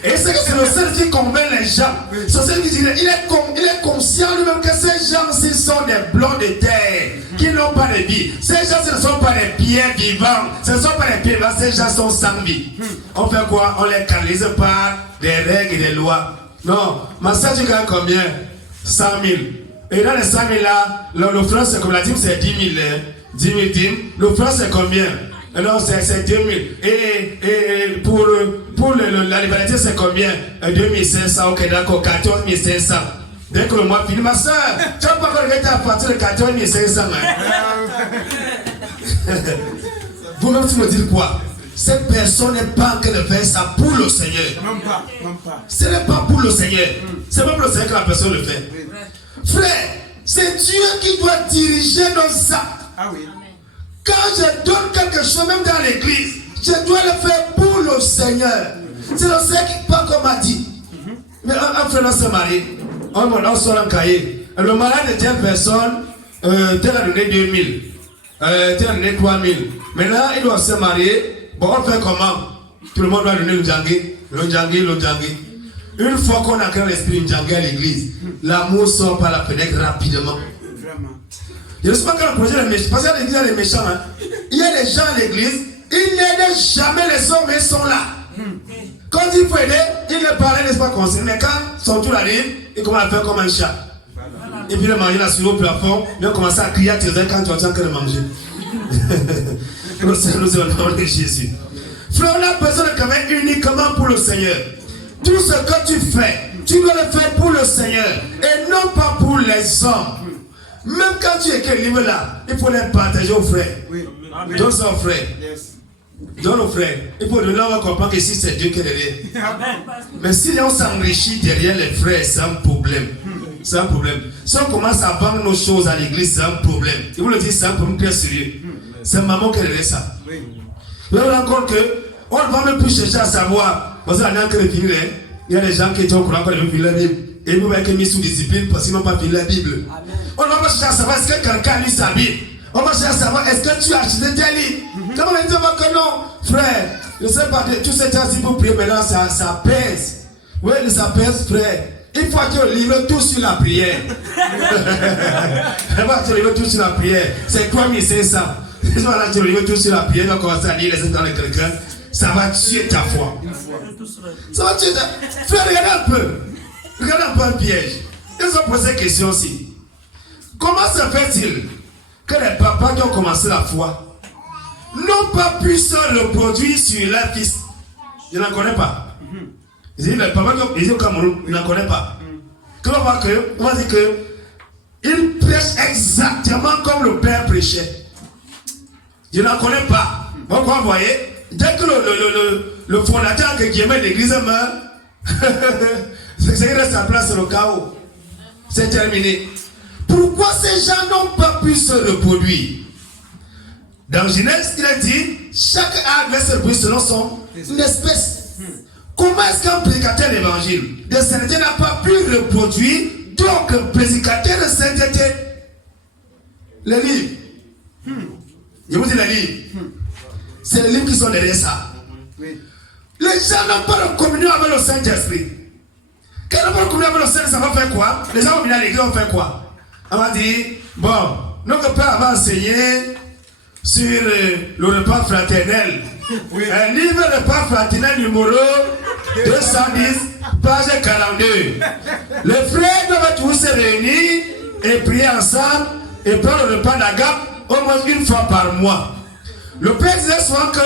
Et c'est que c'est le Saint-Esprit qui convainc les gens. C'est celui qui dit, il est conscient lui-même que ces gens-ci sont des blocs de terre qui n'ont pas de vie. Ces gens, ce ne sont pas des pierres vivantes. Ce ne sont pas des pierres vivantes, ces gens sont sans vie. On fait quoi? On les canalise par des règles et des lois. Non, ma soeur, tu gagnes combien? 100 000. Et dans les 100 000 là, l'offrande c'est comme la dîme, c'est 10 000. 10 000 dîmes. L'offrande c'est combien? Alors c'est 2 000. Et pour la liberté c'est combien? 2 500. Ok, d'accord, 14 500. Dès que le mois finit, ma soeur, tu vas pas encore regarder à partir de 14 500. Vous-même, tu me dites quoi? Cette personne n'est pas en train de faire ça pour le Seigneur. Même pas. Ce n'est pas pour le Seigneur. C'est pas pour le Seigneur que la personne le fait. Frère, c'est Dieu qui doit diriger nos actes. Ah oui. Quand je donne quelque chose, même dans l'église, je dois le faire pour le Seigneur. C'est le Seigneur qui parle comme a dit. Mais un frère s'est marié. On sort un cahier. Le mariage de telle personne, tel a donné 2000. Tel a donné 3000. Maintenant, il doit se marier. Bon, on fait comment? Tout le monde doit donner le Djangui. Une fois qu'on a créé l'esprit du Djangui à l'église, l'amour sort par la fenêtre rapidement. Je ne sais pas quand le projet est méchant. Parce qu'à l'église, il y a les méchants. Hein. Il y a des gens à l'église, ils n'aident jamais les hommes, mais ils sont là. Quand il faut aider, ils ne parlent, n'est-ce pas, conseil. Mais quand son tour arrive, ils commencent à faire comme un chat. Et puis, le manger là sur le plafond, ils commencent à crier à tes oreilles quand tu entends que le manger. Nous sommes au nom de Jésus. Frère, on a besoin de travailler uniquement pour le Seigneur. Tout ce que tu fais, tu dois le faire pour le Seigneur et non pas pour les hommes. Même quand tu écris le livre là, il faut les partager aux frères. Oui. Donne ça aux frères. Yes. Donne aux frères. Il faut de là on va comprendre que si c'est Dieu qui est derrière. Mais si on s'enrichit derrière les frères, c'est un problème. C'est un problème. Si on commence à vendre nos choses à l'église, c'est un problème. Il vous le dire, c'est un problème très sérieux. C'est maman qui est derrière ça. Vous vous rendez compte qu'on ne va même plus chercher à savoir. Parce que l'année en train de finir, il y a des gens qui étaient au courant quand ils ont fini la Bible. Et ils vont être mis sous discipline parce qu'ils n'ont pas fini la Bible. On ne va pas chercher à savoir est-ce que quelqu'un lit sa Bible. On va chercher à savoir est-ce que tu as acheté tes livres. Comment on dit que non? Frère, je ne sais pas, tout ce temps si vous priez maintenant, ça pèse. Oui, ça pèse, frère. Il faut que tu livres tout sur la prière. Il faut que tu livres tout sur la prière. C'est 3500. Il faut que tu livres tout sur la prière. Tu vas commencer à lire les états de quelqu'un. Ça va tuer ta foi. Ça va tuer ta foi. Frère, regarde un peu. Regarde un peu un piège. Ils ont posé cette question aussi. Comment se fait-il que les papas qui ont commencé la foi n'ont pas pu se reproduire sur leur fils? Je n'en connais pas. Ils disent les papas qui ont Cameroun, ils n'en connaissent pas. Quand on va dire que ils prêchent exactement comme le père prêchait. Je n'en connais pas. Pourquoi vous voyez? Dès que le fondateur qui aimait l'église meurt, c'est qu'il reste à place, c'est le chaos. C'est terminé. Pourquoi ces gens n'ont pas pu se reproduire? Dans Genèse, il a dit chaque arbre va se reproduire selon son espèce. Comment est-ce qu'un prédicateur d'évangile de sainteté n'a pas pu reproduire donc un prédicateur de sainteté? Les livres. Je vous dis les livres. C'est les livres qui sont derrière ça. Oui. Les gens n'ont pas de communion avec le Saint-Esprit. Quand on n'a pas de communion avec le Saint-Esprit, ça va faire quoi? Les gens vont venir à l'église, vont faire quoi? On va dire, bon, notre père va enseigner sur le repas fraternel. Oui. Un livre de repas fraternel numéro 210, page 42. Les frères doivent tous se réunir et prier ensemble et prendre le repas d'Agape au moins une fois par mois. Le Père disait souvent que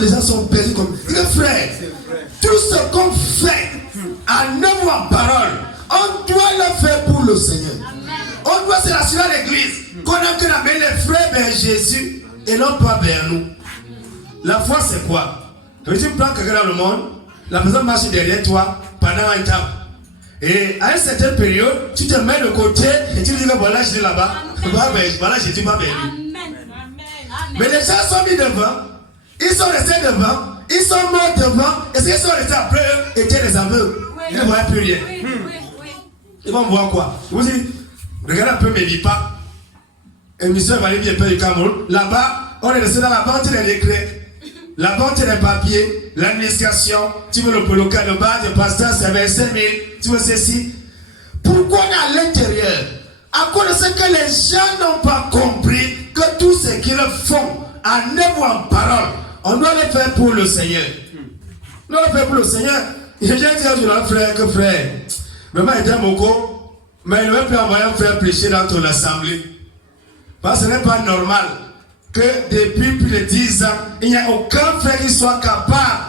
les gens sont perdus comme... Frère, tout ce qu'on fait en œuvre ou en parole, on doit le faire pour le Seigneur. On doit se rassurer à l'église qu'on a que d'amener les frères vers Jésus et non pas vers nous. La foi, c'est quoi? Quand tu prends quelqu'un dans le monde, la personne marche derrière toi pendant un temps. Et à une certaine période, tu te mets de côté et tu dis que voilà, je suis là-bas. Voilà, je ne suis pas vers lui. Mais les gens sont mis devant, ils sont restés devant, ils sont morts devant, et ceux qui sont restés après eux étaient des aveugles. Ils ne voyaient plus rien. Ils vont voir quoi? Vous dites, regardez un peu mes lipas. Émission Valérie Biépé du Cameroun. Là-bas, on est resté dans la vente des décrets. La vente des papiers, l'administration, tu veux le local de base, le pasteur, c'est 25 000, tu veux ceci. Pourquoi on est à l'intérieur? À cause de ce que les gens n'ont pas compris, que tout ce qu'ils font, en œuvre ou en parole, on doit le faire pour le Seigneur. On doit le faire pour le Seigneur. J'ai déjà dit à mon frère que frère, vraiment il était beaucoup, mais il ne veut plus envoyer un frère prêcher dans ton assemblée. Parce que ce n'est pas normal que depuis plus de 10 ans, il n'y a aucun frère qui soit capable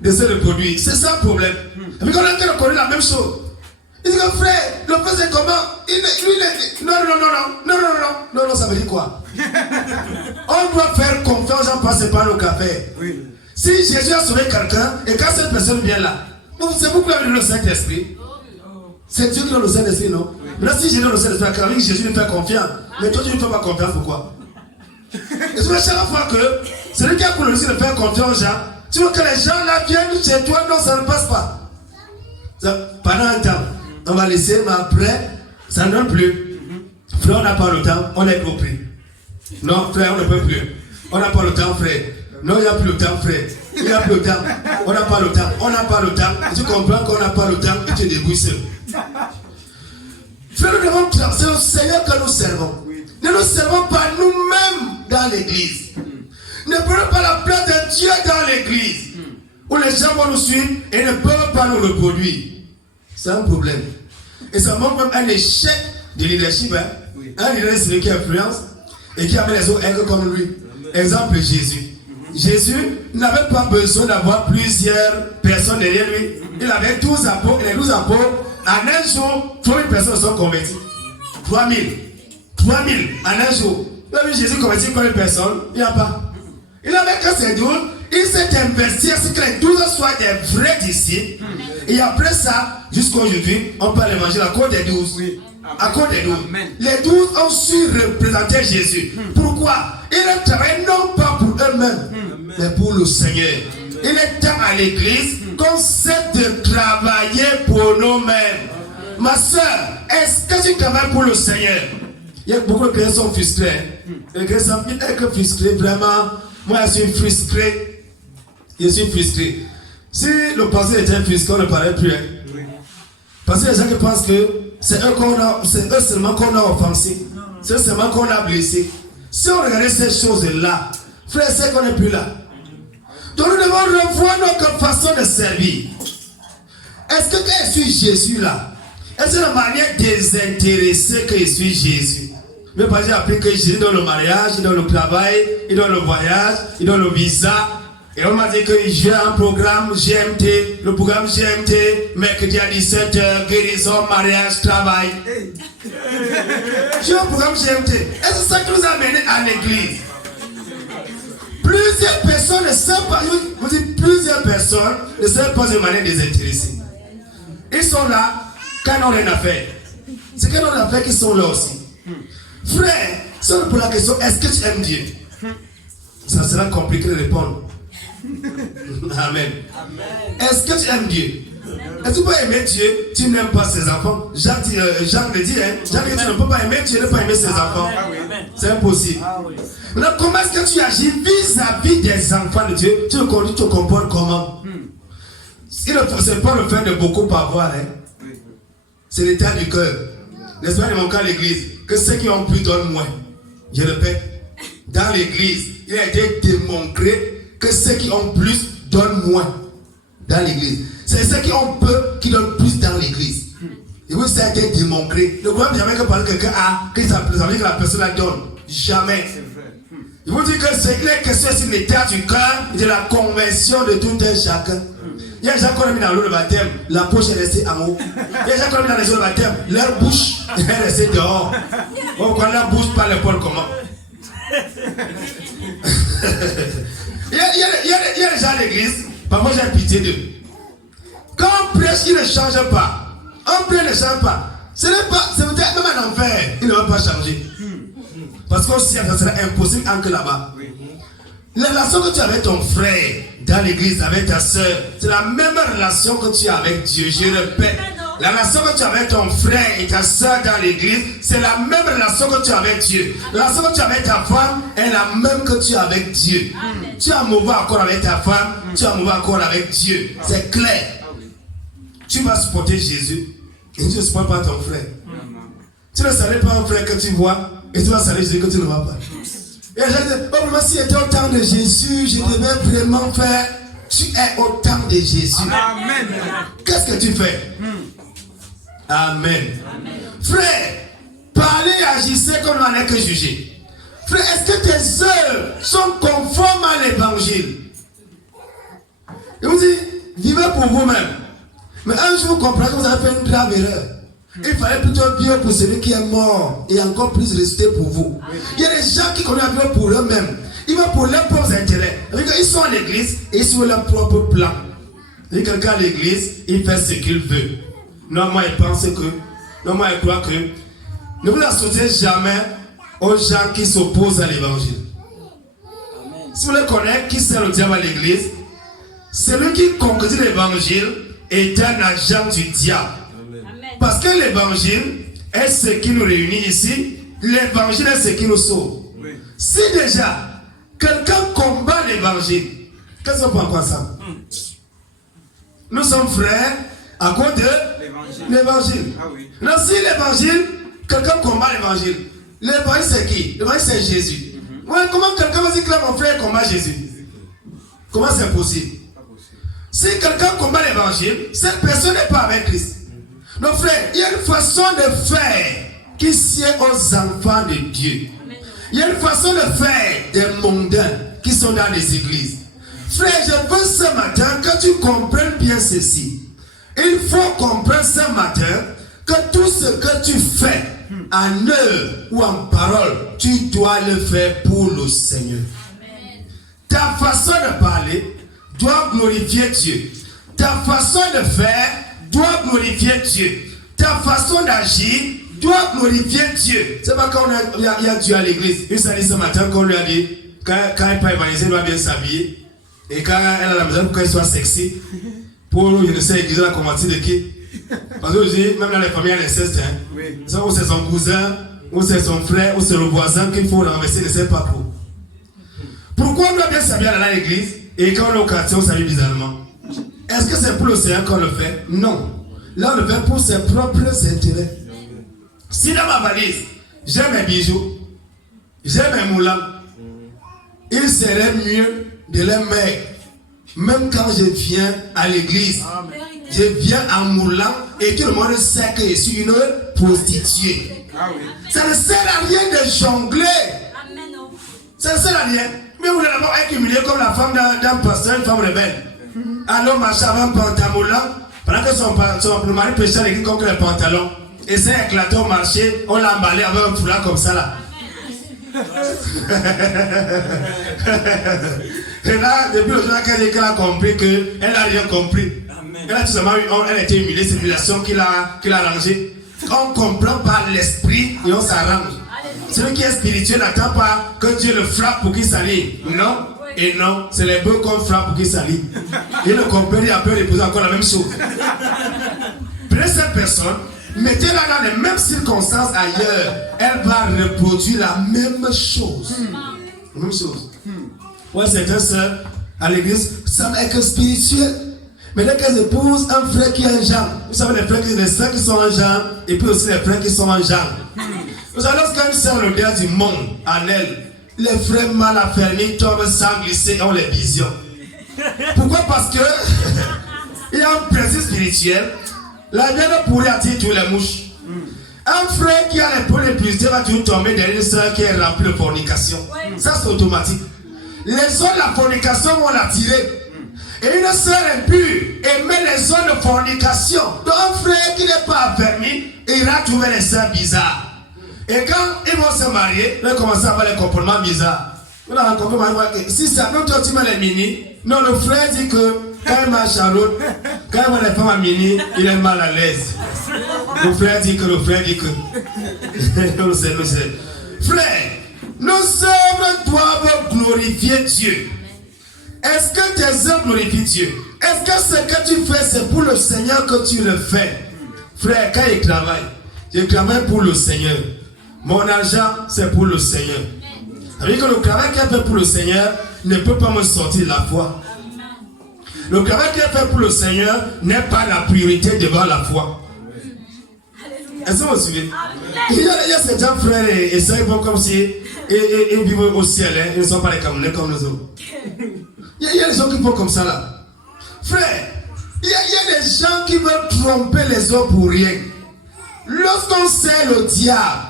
de se reproduire. C'est ça le problème. Et puis quand on a reconnu la même chose, il dit que frère, le frère c'est comment? Non, ça veut dire quoi? On doit faire confiance en passant par le café. Oui. Si Jésus a sauvé quelqu'un, et quand cette personne vient là, c'est vous qui avez le Saint-Esprit. C'est Dieu qui donne le Saint-Esprit, non? Oui. Maintenant, si Jésus donne le Saint-Esprit, quand Jésus lui fait confiance, mais toi tu ne fais pas confiance, pourquoi? Et tu vois, chaque fois que celui qui a pour le de faire confiance aux gens, tu vois que les gens là viennent chez toi, non, ça ne passe pas. Pendant un temps, on va laisser, mais après, ça ne donne plus. Frère, on n'a pas le temps, on est compris. Non, frère, on ne peut plus. On n'a pas le temps, frère. Non, il n'y a plus le temps, frère. Il n'y a plus le temps. On n'a pas le temps. On n'a pas le temps. Et tu comprends qu'on n'a pas le temps et tu te débrouilles seul. Frère, nous devons c'est le Seigneur que nous servons. Ne nous servons pas nous-mêmes dans l'église. Ne prenons pas la place de Dieu dans l'église. Où les gens vont nous suivre et ne peuvent pas nous reproduire. C'est un problème. Et ça montre même un échec de leadership. Hein? Oui. Un leadership qui influence et qui amène les autres être comme lui. Exemple Jésus. Jésus n'avait pas besoin d'avoir plusieurs personnes derrière lui. Il avait 12 apôtres et les 12 apôtres, en un jour, 3000 personnes sont converties. 3000 en un jour. Vous avez vu Jésus convertir combien de personnes? Il n'y a pas. Il avait que ses 12. Il s'est investi à ce que les 12 soient des vrais disciples. Et après ça, jusqu'à aujourd'hui, on parle de l'évangile à cause des 12. Oui. À cause des 12. Les 12 ont su représenter Jésus. Pourquoi? Ils travaillent non pas pour eux-mêmes, mais pour le Seigneur. Il est temps à l'église qu'on sait de travailler pour nous-mêmes. Ma soeur, est-ce que tu travailles pour le Seigneur? Il y a beaucoup de chrétiens qui sont frustrés. Les chrétiens sont frustrés, vraiment. Moi, je suis frustré. Je suis frustré. Si le passé était frustré, on ne parlait plus. Hein? Oui. Parce que les gens qui pensent que c'est eux seulement qu'on a offensé. C'est eux seulement qu'on a blessé. Si on regardait ces choses-là, frère, c'est qu'on n'est plus là. Donc nous devons revoir notre façon de servir. Est-ce que quand je suis Jésus là, est-ce que de manière désintéressée que je suis Jésus? Mais par exemple, après que Jésus donne le mariage, il donne le travail, il donne le voyage, il donne le visa. Et on m'a dit que j'ai un programme GMT, le programme GMT, mercredi à 17h, guérison, mariage, travail. J'ai un programme GMT. Est-ce que c'est ça qui nous a amenés à l'église? Plusieurs personnes ne savent pas, vous dites plusieurs personnes ne savent pas de manière désintéressée. Ils sont là quand on a rien à faire. C'est quand on a fait qu'ils sont là aussi. Frère, c'est pour la question, est-ce que tu aimes Dieu? Ça sera compliqué de répondre. Amen. Est-ce que tu aimes Dieu? Est-ce que tu peux aimer Dieu? Tu n'aimes pas ses enfants. Jacques le dit, hein? Jacques dit, tu ne peux pas aimer Dieu, ne pas aimer ses enfants. C'est impossible. Maintenant, comment est-ce que tu agis vis-à-vis des enfants de Dieu? Tu te comportes comment? Ce n'est pas le fait de beaucoup avoir, hein? C'est l'état du cœur. N'est-ce pas, de mon cas à l'église? Que ceux qui ont plus donnent moins. Je répète, dans l'église, il a été démontré que ceux qui ont plus donnent moins dans l'église. C'est ceux qui ont peu qui donnent plus dans l'église. Et vous, ça a été démontré. Le problème, jamais que parce que quelqu'un a, que ça veut dire que la personne la donne. Jamais. Il vous dit que c'est les questions sur l'état du cœur et de la conversion de tout un chacun. Il y a des gens qui ont mis dans l'eau de baptême, la poche est restée en haut. Il y a des gens qui ont mis dans les eaux de baptême, leur bouche est restée dehors. On quand la bouche par l'épaule comment? Il y a des gens à l'église, parfois j'ai pitié d'eux. Quand on prêche, ils ne changent pas. On prêche, ils ne change pas. Ce n'est pas, c'est peut-être même un enfer, ils ne vont pas changer. Parce qu'on sait que ça serait impossible entre là-bas. La relation que tu as avec ton frère dans l'église, avec ta soeur, c'est la même relation que tu as avec Dieu. Je répète, la relation que tu as avec ton frère et ta soeur dans l'église, c'est la même relation que tu as avec Dieu. La relation que tu as avec ta femme est la même que tu as avec Dieu. Amen. Tu as un mauvais accord avec ta femme, tu as un mauvais accord avec Dieu. C'est clair. Tu vas supporter Jésus et tu ne supportes pas ton frère. Tu ne salues pas un frère que tu vois et tu vas saluer Jésus que tu ne vois pas. Et les gens disent, oh, mais si c'était au temps de Jésus, je devais vraiment faire. Tu es au temps de Jésus. Amen. Qu'est-ce que tu fais? Amen. Amen. Frère, parlez et agissez comme on n'est que jugé. Frère, est-ce que tes œuvres sont conformes à l'évangile? Et vous dites, vivez pour vous-même. Mais un jour, vous comprenez que vous avez fait une grave erreur. Il fallait plutôt vivre pour celui qui est mort et encore plus rester pour vous. Il y a des gens qui connaissent vivre pour eux-mêmes. Ils vont pour leurs propres intérêts. Ils sont à l'église et ils sont leur propre plan. Et quelqu'un à l'église, il fait ce qu'il veut. Normalement, il pense que, normalement, il croit que. Ne vous associez jamais aux gens qui s'opposent à l'évangile. Si vous le connaissez, qui sert le diable à l'église, celui qui concrétise l'évangile est un agent du diable. Parce que l'évangile est ce qui nous réunit ici, l'évangile est ce qui nous sauve. Oui. Si déjà quelqu'un combat l'évangile, qu'est-ce qu'on peut en quoi ça? Nous sommes frères à cause de l'évangile. Ah oui. Non, si l'évangile, quelqu'un combat l'évangile, l'évangile c'est qui? L'évangile c'est Jésus. Ouais, comment quelqu'un va dire que là, mon frère combat Jésus? Comment c'est possible? Si quelqu'un combat l'évangile, cette personne n'est pas avec Christ. Donc frère, il y a une façon de faire qui sied aux enfants de Dieu. Il y a une façon de faire des mondains qui sont dans les églises. Frère, je veux ce matin que tu comprennes bien ceci. Il faut comprendre ce matin que tout ce que tu fais en œuvre ou en parole, tu dois le faire pour le Seigneur. Ta façon de parler doit glorifier Dieu. Ta façon de faire doit glorifier Dieu. Ta façon d'agir doit glorifier Dieu. C'est pas quand il y a Dieu à l'église. Il s'est dit ce matin qu'on lui a dit, quand elle peut évangéliser, elle doit bien s'habiller. Et quand elle a la maison, pour qu'elle soit sexy, pour, je ne sais, égliser la convertie de qui? Parce que je dis, même dans les familles, il y a l'inceste. Hein. Oui. Ou c'est son cousin, ou c'est son frère, ou c'est le voisin qu'il faut renverser, il ne sait pas pour. Pourquoi on doit bien s'habiller à l'église et quand on est au quartier, on s'habille bizarrement? Est-ce que c'est pour le Seigneur qu'on le fait? Non. Là, on le fait pour ses propres intérêts. Si dans ma valise, j'ai mes bijoux, j'ai mes moulins, il serait mieux de les mettre. Même quand je viens à l'église, je viens en moulant et tout le monde sait que je suis une prostituée. Ça ne sert à rien de jongler. Ça ne sert à rien. Mais vous allez d'abord être humilié comme la femme d'un pasteur, une femme rebelle. Alors, marcher avant un pantalon, pendant que son mari pêchait à l'église contre les pantalons, et c'est éclaté au marché, on l'a emballé avec un foulard comme ça là. Et là, depuis le jour qu'elle a compris qu'elle n'a rien compris. Elle a tout simplement elle a été humiliée, c'est l'humiliation qu'il a arrangée. On comprend par l'esprit et on s'arrange. Celui qui est spirituel n'attend pas que Dieu le frappe pour qu'il s'allie. Non. Et non, c'est les bœufs qu'on frappe pour qu'ils s'allient. Et le compère, il a peur d'épouser encore la même chose. Prenez cette personne, mettez-la dans les mêmes circonstances ailleurs, elle va reproduire la même chose. La même chose. Ouais, certaines sœurs à l'église, ça n'est que spirituel. Mais dès qu'elles épousent un frère qui est un genre, vous savez, les sœurs qui sont un genre, et puis aussi les frères qui sont un genre. Vous savez, lorsqu'une sœur le dehors du monde, en elle, les frères mal affermis tombent sans glisser et ont les visions. Pourquoi? Parce que il y a un principe spirituel. La viande pourrie attire tous les mouches. Un frère qui a les problèmes plus va toujours tomber derrière une soeur qui est remplie de fornication. Ça, c'est automatique. Les zones de la fornication vont l'attirer. Et une soeur impure aimer les zones de fornication. Donc un frère qui n'est pas affermi, il ira trouver les soeurs bizarres. Et quand ils vont se marier, ils vont commencer à avoir les comportements bizarres. On a rencontré, si ça, même toi tu mets les mini, non, le frère dit que quand il marche à l'autre, quand il voit les femmes à mini, il est mal à l'aise. Le frère dit que. Frère, nos œuvres doivent glorifier Dieu. Est-ce que tes œuvres glorifient Dieu? Est-ce que ce que tu fais, c'est pour le Seigneur que tu le fais? Frère, quand je travaille pour le Seigneur. Mon argent, c'est pour le Seigneur. Ça veut dire que le travail qu'il fait pour le Seigneur ne peut pas me sortir de la foi. Le travail qu'il fait pour le Seigneur n'est pas la priorité devant la foi. Est-ce que vous suivez? Il y a certains frères et sœurs qui vont comme si ils vivent au ciel, hein, ils ne sont pas les Camerounais comme nous autres. Il y a des gens qui font comme ça là. Frère, il y a des gens qui veulent tromper les autres pour rien. Lorsqu'on sait le diable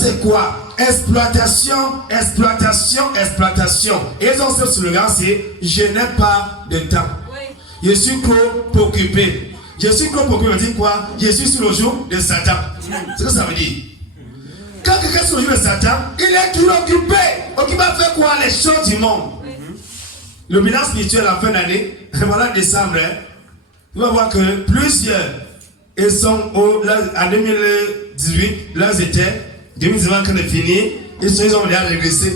c'est quoi? Exploitation. Et ils ont ce slogan, c'est je n'ai pas de temps. Je suis trop occupé. Je suis trop occupé, on dit quoi? Je suis sur le jour de Satan. C'est ce que ça veut dire. Quand quelqu'un est sur le jour de Satan, il est toujours occupé. Donc il va faire quoi? Les choses du monde. Le bilan spirituel en fin d'année, voilà décembre, tu vas voir que plusieurs ils sont en 2018, là c'était 2019 quand ils fini, ils ont déjà régressé.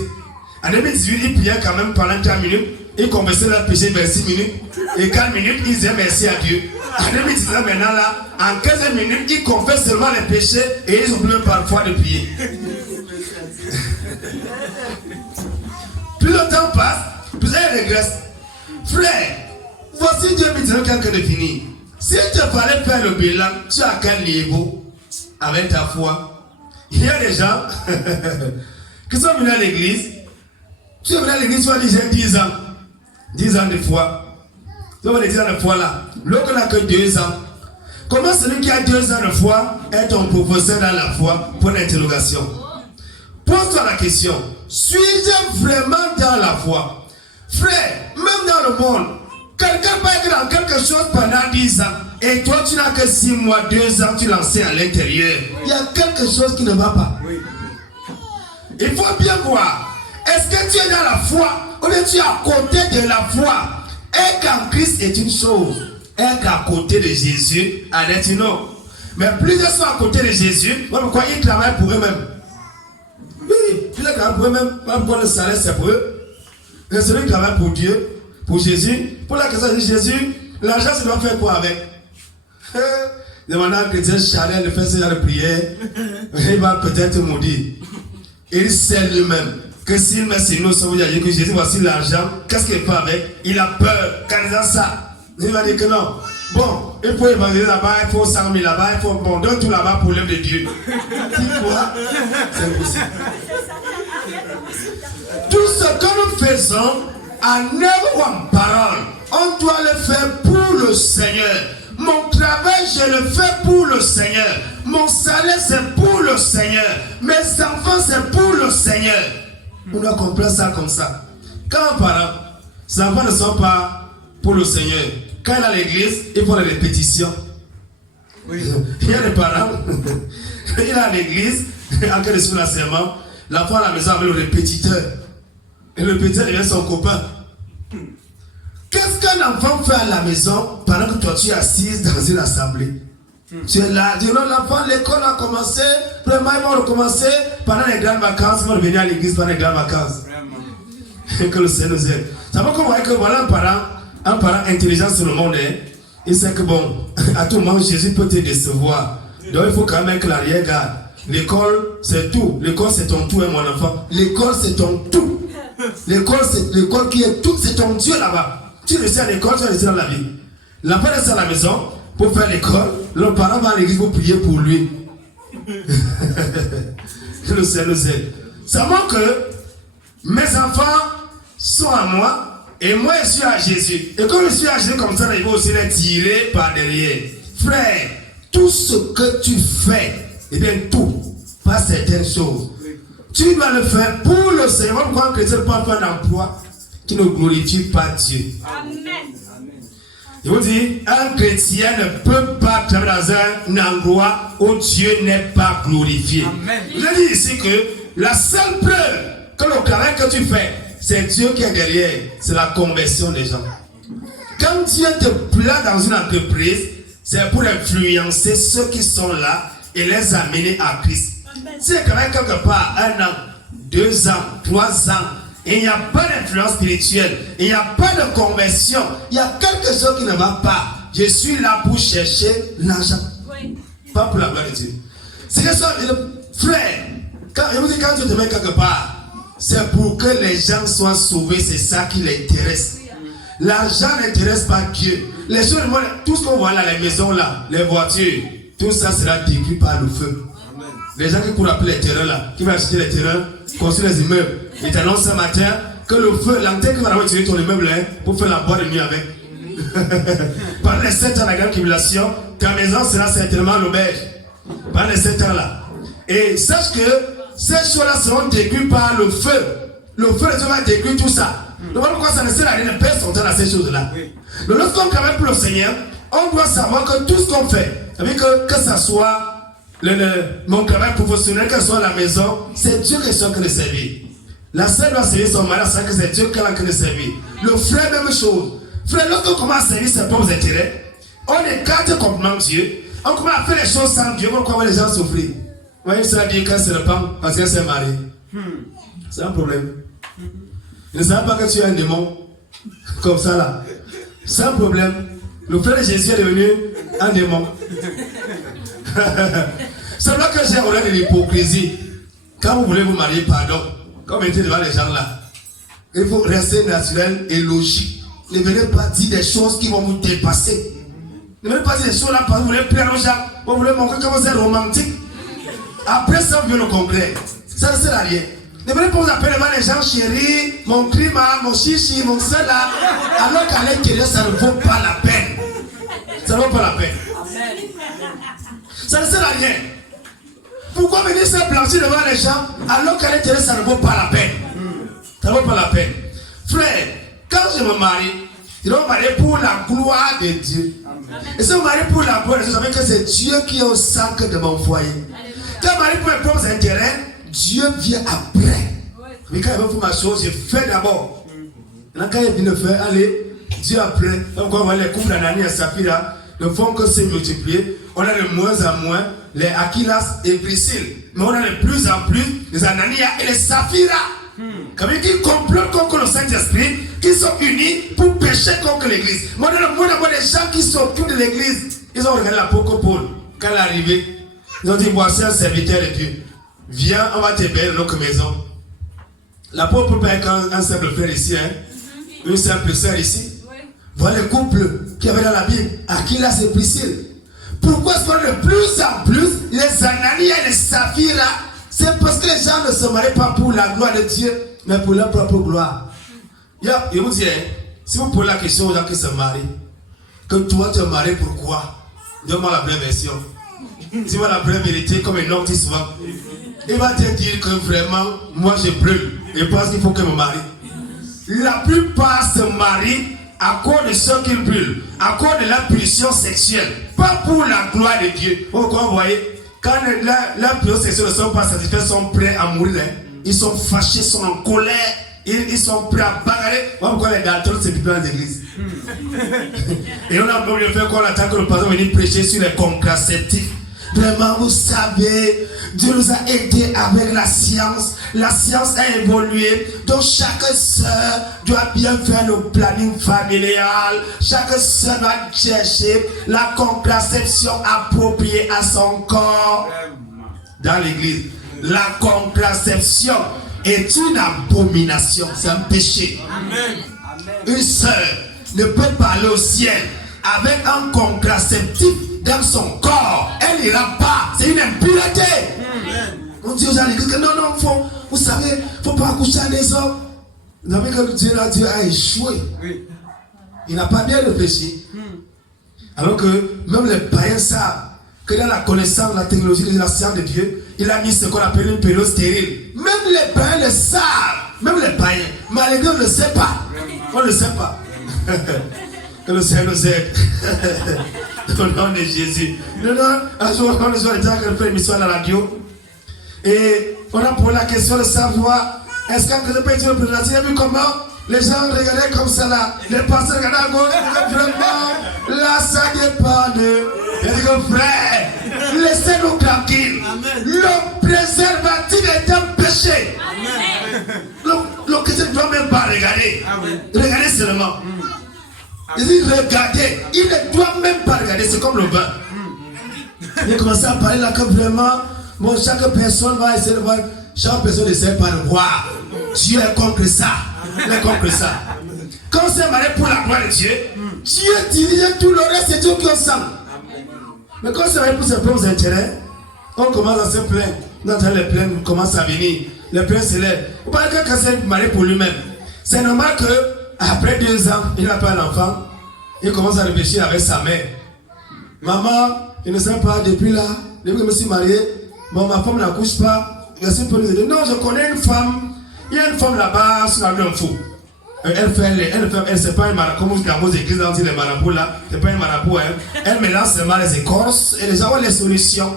En 2018, ils priaient quand même pendant 3 minutes, ils confessaient leur péché vers 6 minutes, et 4 minutes, ils disaient merci à Dieu. En 2019, maintenant là, en 15 minutes, ils confessent seulement les péchés et ils oublient parfois de prier. Plus le temps passe, plus ils régressent. Frère, voici 2019 quand il est fini. Si tu fallait faire le bilan, tu as quel niveau avec ta foi? Il y a des gens qui sont venus à l'église. Tu es venu à l'église, tu as déjà 10 ans. 10 ans de foi. Tu as 10 ans de foi là. L'autre n'a que 2 ans. Comment celui qui a 2 ans de foi est ton professeur dans la foi? Pour l'interrogation. Pose-toi la question. Suis-je vraiment dans la foi? Frère, même dans le monde, quelqu'un peut être dans quelque chose pendant 10 ans et toi tu n'as que 6 mois, 2 ans, tu l'enseignes à l'intérieur. Il y a quelque chose qui ne va pas. Oui. Il faut bien voir. Est-ce que tu es dans la foi ou tu es à côté de la foi? Être en Christ est une chose. Être à côté de Jésus en est une autre. Mais plusieurs sont à côté de Jésus. Pourquoi ils travaillent pour eux-mêmes? Oui, plusieurs travaillent pour eux-mêmes. Pourquoi le salaire c'est pour eux? Et celui qui travaille pour Dieu, pour Jésus, pour la question de Jésus, l'argent, tu dois faire quoi avec? Demandant à un chrétien charnel de faire ce genre de prière, il va peut-être maudire. Il sait lui-même que s'il met ses noms sur vous dire que Jésus, voici l'argent, qu'est-ce qu'il fait avec? Il a peur. Quand il a ça, il va dire que non. Bon, il faut évangéliser là-bas, il faut 100 000 là-bas, il faut bon, donne tout là-bas pour l'œuvre de Dieu. Dis quoi? C'est impossible. Tout ce que nous faisons en œuvre ou en parole, on doit le faire pour le Seigneur. Mon travail, je le fais pour le Seigneur. Mon salaire, c'est pour le Seigneur. Mes enfants, c'est pour le Seigneur. On doit comprendre ça comme ça. Quand on parle, ces enfants ne sont pas pour le Seigneur. Quand il est à l'église, il faut des répétitions. Oui. Il y a des parents, il est à l'église, en cas de soulagement, l'enfant à la maison avec le répétiteur. Et le répétiteur devient son copain. Qu'est-ce qu'un enfant fait à la maison pendant que toi tu es assise dans une assemblée? Tu es là, dis non, l'enfant, l'école a commencé, vraiment ils vont recommencer pendant les grandes vacances, ils vont revenir à l'église pendant les grandes vacances. Que le Seigneur nous aide. Ça va qu'on voit que voilà un parent intelligent sur le monde, hein? Il sait que bon, à tout moment Jésus peut te décevoir. Donc il faut quand même que l'arrière-garde. L'école c'est tout. L'école c'est ton tout, hein, mon enfant. L'école c'est ton tout. L'école c'est l'école qui est tout, c'est ton Dieu là-bas. Tu le sais à l'école, tu le sais dans la vie. L'enfant reste à la maison pour faire l'école. Le parent va à l'église pour prier pour lui. Je le sais, Ça montre que mes enfants sont à moi et moi je suis à Jésus. Et comme je suis à Jésus comme ça, il faut aussi les tirer par derrière. frère, tout ce que tu fais, eh bien tout, pas certaines choses. Tu dois le faire pour le Seigneur. Pourquoi un chrétien ne peut pas faire un emploi qui ne glorifie pas Dieu? Amen. Je vous dis, un chrétien ne peut pas travailler dans un endroit où Dieu n'est pas glorifié. Amen. Je dis ici que la seule preuve que le travail que tu fais, c'est Dieu qui est derrière. C'est la conversion des gens. Quand Dieu te place dans une entreprise, c'est pour influencer ceux qui sont là et les amener à Christ. Si tu travailles quelque part 1 an, 2 ans, 3 ans, et il n'y a pas d'influence spirituelle, il n'y a pas de conversion, il y a quelque chose qui ne va pas. Je suis là pour chercher l'argent. Oui. Pas pour la gloire de Dieu. C'est que ça, frère, quand tu te mets quelque part, c'est pour que les gens soient sauvés, c'est ça qui l'intéresse. L'argent n'intéresse pas Dieu. Les choses, tout ce qu'on voit là, les maisons là, les voitures, tout ça sera détruit par le feu. Amen. Les gens qui courent après les terrains là, qui vont acheter les terrains, construire les immeubles, ils t'annoncent ce matin que le feu, l'antenne qui va utiliser ton immeuble hein, pour faire la boîte de nuit avec. Pendant les 7 ans de la grande tribulation, ta maison sera certainement l'auberge. Pendant les 7 ans là. Et sache que ces choses-là seront détruites par le feu. Le feu de Dieu va détruire tout ça. Donc pourquoi ça ne sert à rien de perdre son temps dans ces choses-là. Donc lorsqu'on travaille pour le Seigneur, on doit savoir que tout ce qu'on fait, que ce soit mon travail professionnel, que ce soit la maison, c'est Dieu qui est en train de servir. La sœur doit servir son mari, c'est Dieu qui est en train de servir. Le frère, même chose. Frère, lorsqu'on commence à servir ses propres intérêts, on écarte complètement Dieu. On commence à faire les choses sans Dieu. On croit les gens souffrir. Vous voyez, ça dit qu'elle se repent parce qu'elle s'est mariée. C'est un problème. Il ne savait pas que tu es un démon. Comme ça là. C'est un problème. Le frère de Jésus est devenu un démon. C'est vrai que j'ai horreur de l'hypocrisie. Quand vous voulez vous marier, pardon. Quand vous mettez devant les gens là, il faut rester naturel et logique. Ne venez pas dire des choses qui vont vous dépasser. Ne venez pas dire des choses là parce que vous voulez plaire aux gens. Vous voulez montrer que vous êtes romantique. Après ça, vous venez au congrès. Ça ne sert à rien. Ne venez pas vous appeler devant les gens, chérie, mon climat, mon chichi, mon seul là. Alors qu'à l'intérieur, ça ne vaut pas la peine. Ça ne vaut pas la peine. Ça ne sert à rien. Pourquoi venir se blanchir devant les gens alors qu'à l'intérieur, ça ne vaut pas la peine? Ça ne vaut pas la peine. Frère, quand je me marie, je dois me marier pour la gloire de Dieu. Et si je me marie pour la gloire de Dieu, ça veut dire que c'est Dieu qui est au centre de mon foyer. Quand je me marie pour mes propres intérêts, Dieu vient après. Mais quand il veut faire ma chose, je fais d'abord. Quand il vient de faire, allez, Dieu après. Donc on voit les couples d'Ananias et Saphira ne font que se multiplier. On a de moins en moins les Aquilas et Priscille. Mais on a de plus en plus les Ananias et les Saphira. Comme qui complotent contre le Saint-Esprit, qui sont unis pour pécher contre l'église. Moi, on des gens qui s'occupent de l'église. Ils ont regardé l'apôtre Paul. Quand il est arrivé, ils ont dit voici un serviteur de Dieu. Viens, on va te payer dans notre maison. L'apôtre Paul peut être un simple frère ici, hein? Une simple sœur ici. Voilà le couple qu'il y avait dans la Bible. Aquilas et Priscille. Pourquoi est-ce qu'on a de plus en plus les Ananias et les Saphira? C'est parce que les gens ne se marient pas pour la gloire de Dieu, mais pour leur propre gloire. Je vous dis, si vous posez la question aux gens qui se marient, que toi tu es marié pourquoi? Donne-moi la vraie version. Dis-moi la vraie vérité, comme un homme dit souvent. Il va te dire que vraiment, moi je brûle. Et pense qu'il faut que je me marie. La plupart se marient à cause de ce qu'ils brûlent, à cause de la pulsion sexuelle, pas pour la gloire de Dieu. Pourquoi vous voyez? Quand la pulsion sexuelle ne sont pas satisfaits, ils sont prêts à mourir. Ils sont fâchés, ils sont en colère, ils sont prêts à bagarrer. Pourquoi les daltons ne se plient pas dans l'église? Et on a besoin de faire qu'on attend que le pasteur vienne prêcher sur les contraceptifs. Vraiment, vous savez, Dieu nous a aidés avec la science. La science a évolué. Donc chaque soeur doit bien faire le planning familial. Chaque soeur doit chercher la contraception appropriée à son corps. Dans l'église, la contraception est une abomination. C'est un péché. Amen. Une soeur ne peut pas aller au ciel avec un contraceptif dans son corps. Elle n'ira pas. C'est une impureté. On dit aux gens que non, vous savez, il ne faut pas accoucher à des hommes. Vous savez que Dieu a échoué. Oui. Il n'a pas bien réfléchi. Alors que même les païens savent que dans la connaissance, la technologie, de la science de Dieu, il a mis ce qu'on appelle une période stérile. Même les païens le savent. Même les païens. Malgré on ne le sait pas. On ne le sait pas. Que le Seigneur nous aide. Au nom de Jésus. Un jour, on nous a déjà fait une émission à la radio. Et on a posé la question de savoir est-ce qu'un chrétien peut être le président? Tu as vu comment les gens regardaient comme ça là. Les pasteurs regardaient à gauche. Vraiment, là, ça dépend de. Il dit que frère, laissez-nous tranquilles. Le préservatif est un péché. Le chrétien ne doit même pas regarder. Regardez seulement. Il dit regardez. Il ne doit même pas regarder. C'est comme le bain. Il commence à parler là comme vraiment. Bon, chaque personne va essayer de voir. Chaque personne essaie par le voir. Dieu est contre ça. Il est contre ça. Quand c'est marié pour la gloire de Dieu, Dieu dirige tout le reste, c'est Dieu qui ensemble. Mais quand c'est marié pour ses propres intérêts, on commence à se plaindre. Dans les plaintes commencent à venir. Les plaintes s'élèvent. Vous parlez que quand c'est marié pour lui-même, c'est normal qu'après 2 ans, il n'a pas un enfant. Il commence à réfléchir avec sa mère. Maman, je ne sais pas, depuis là, depuis que je me suis marié, bon, ma femme n'accouche pas. Je peux nous aider. Non, je connais une femme. Il y a une femme là-bas sur la rue fou. Elle c'est pas une marabout, comme dans vos églises, dans les marabouts là, c'est pas une marabout. Elle mélange seulement les écorces et les gens ont les solutions.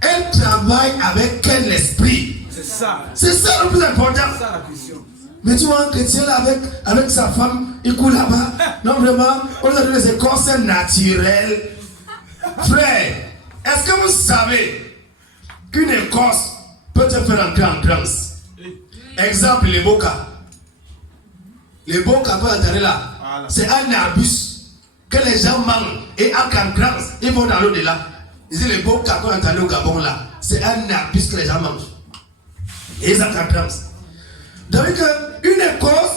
Elle travaille avec quel esprit? C'est ça. C'est ça le plus important. C'est ça la question. Mais tu vois un chrétien là avec sa femme, il court là-bas. Non, vraiment, on a les écorces naturelles. Frère, est-ce que vous savez qu'une écorce peut te faire entrer en transe? Exemple, les boca. Les boca qu'on entend là, voilà. C'est un arbuste que les gens mangent et en transe, ils vont dans l'au-delà. Ils disent les boca qu'on entend au Gabon là, c'est un arbuste que les gens mangent. Et ils entrent en transe. Donc, une écorce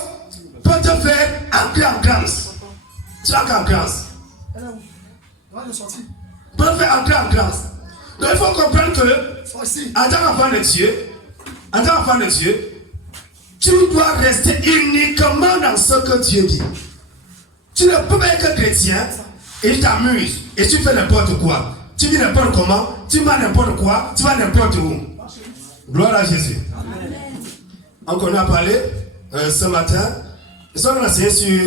peut te faire entrer en transe. Tu entres en transe. Peut te faire entrer en transe. Donc il faut comprendre que, en tant qu'enfant de Dieu, tu dois rester uniquement dans ce que Dieu dit. Tu ne peux pas être chrétien et tu t'amuses et tu fais n'importe quoi. Tu vis n'importe comment, tu vas n'importe quoi, tu vas n'importe où. Gloire à Jésus. Amen. Donc on a parlé ce matin, nous sommes enseigné sur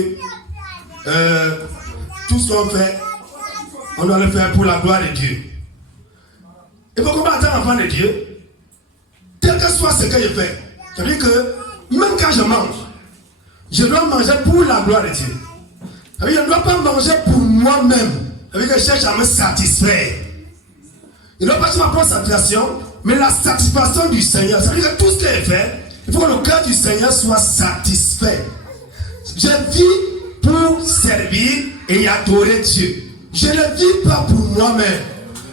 tout ce qu'on fait, on doit le faire pour la gloire de Dieu. Il faut comprendre en tant qu'enfant de Dieu, quel que soit ce que je fais, c'est-à-dire que même quand je mange, je dois manger pour la gloire de Dieu. C'est-à-dire que je ne dois pas manger pour moi-même. C'est-à-dire que je cherche à me satisfaire. Il ne doit pas être ma propre satisfaction, mais la satisfaction du Seigneur. C'est-à-dire que tout ce que je fais, il faut que le cœur du Seigneur soit satisfait. Je vis pour servir et adorer Dieu. Je ne vis pas pour moi-même.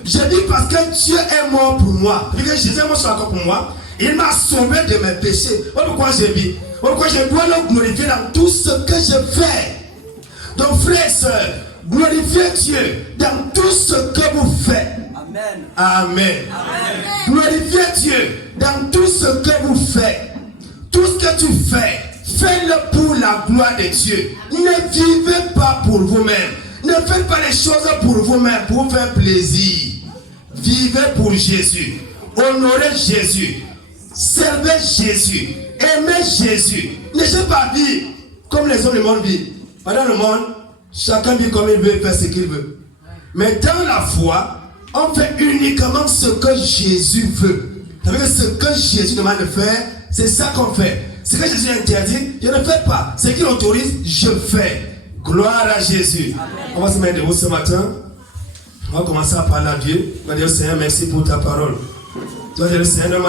Je vis parce que Dieu est mort pour moi. Parce que Jésus est mort sur la croix pour moi. Il m'a sauvé de mes péchés. Voilà pourquoi je vis. Voilà pourquoi je dois le glorifier dans tout ce que je fais. Donc frères et sœurs, glorifiez Dieu dans tout ce que vous faites. Amen. Amen. Amen. Glorifiez Dieu dans tout ce que vous faites. Tout ce que tu fais, fais-le pour la gloire de Dieu. Ne vivez pas pour vous-même. Ne faites pas les choses pour vous-même, pour vous faire plaisir. Vivez pour Jésus. Honorez Jésus. Servez Jésus. Aimez Jésus. Ne laissez pas vivre comme les hommes du monde vivent. Pendant le monde, chacun vit comme il veut, faire ce qu'il veut. Mais dans la foi, on fait uniquement ce que Jésus veut. Ça veut dire que ce que Jésus demande de faire, c'est ça qu'on fait. Ce que Jésus interdit, je ne fais pas. Ce qu'il autorise, je fais. Gloire à Jésus. Amen. On va se mettre debout ce matin. On va commencer à parler à Dieu. On va dire Seigneur, merci pour ta parole. Tu vas dire Seigneur,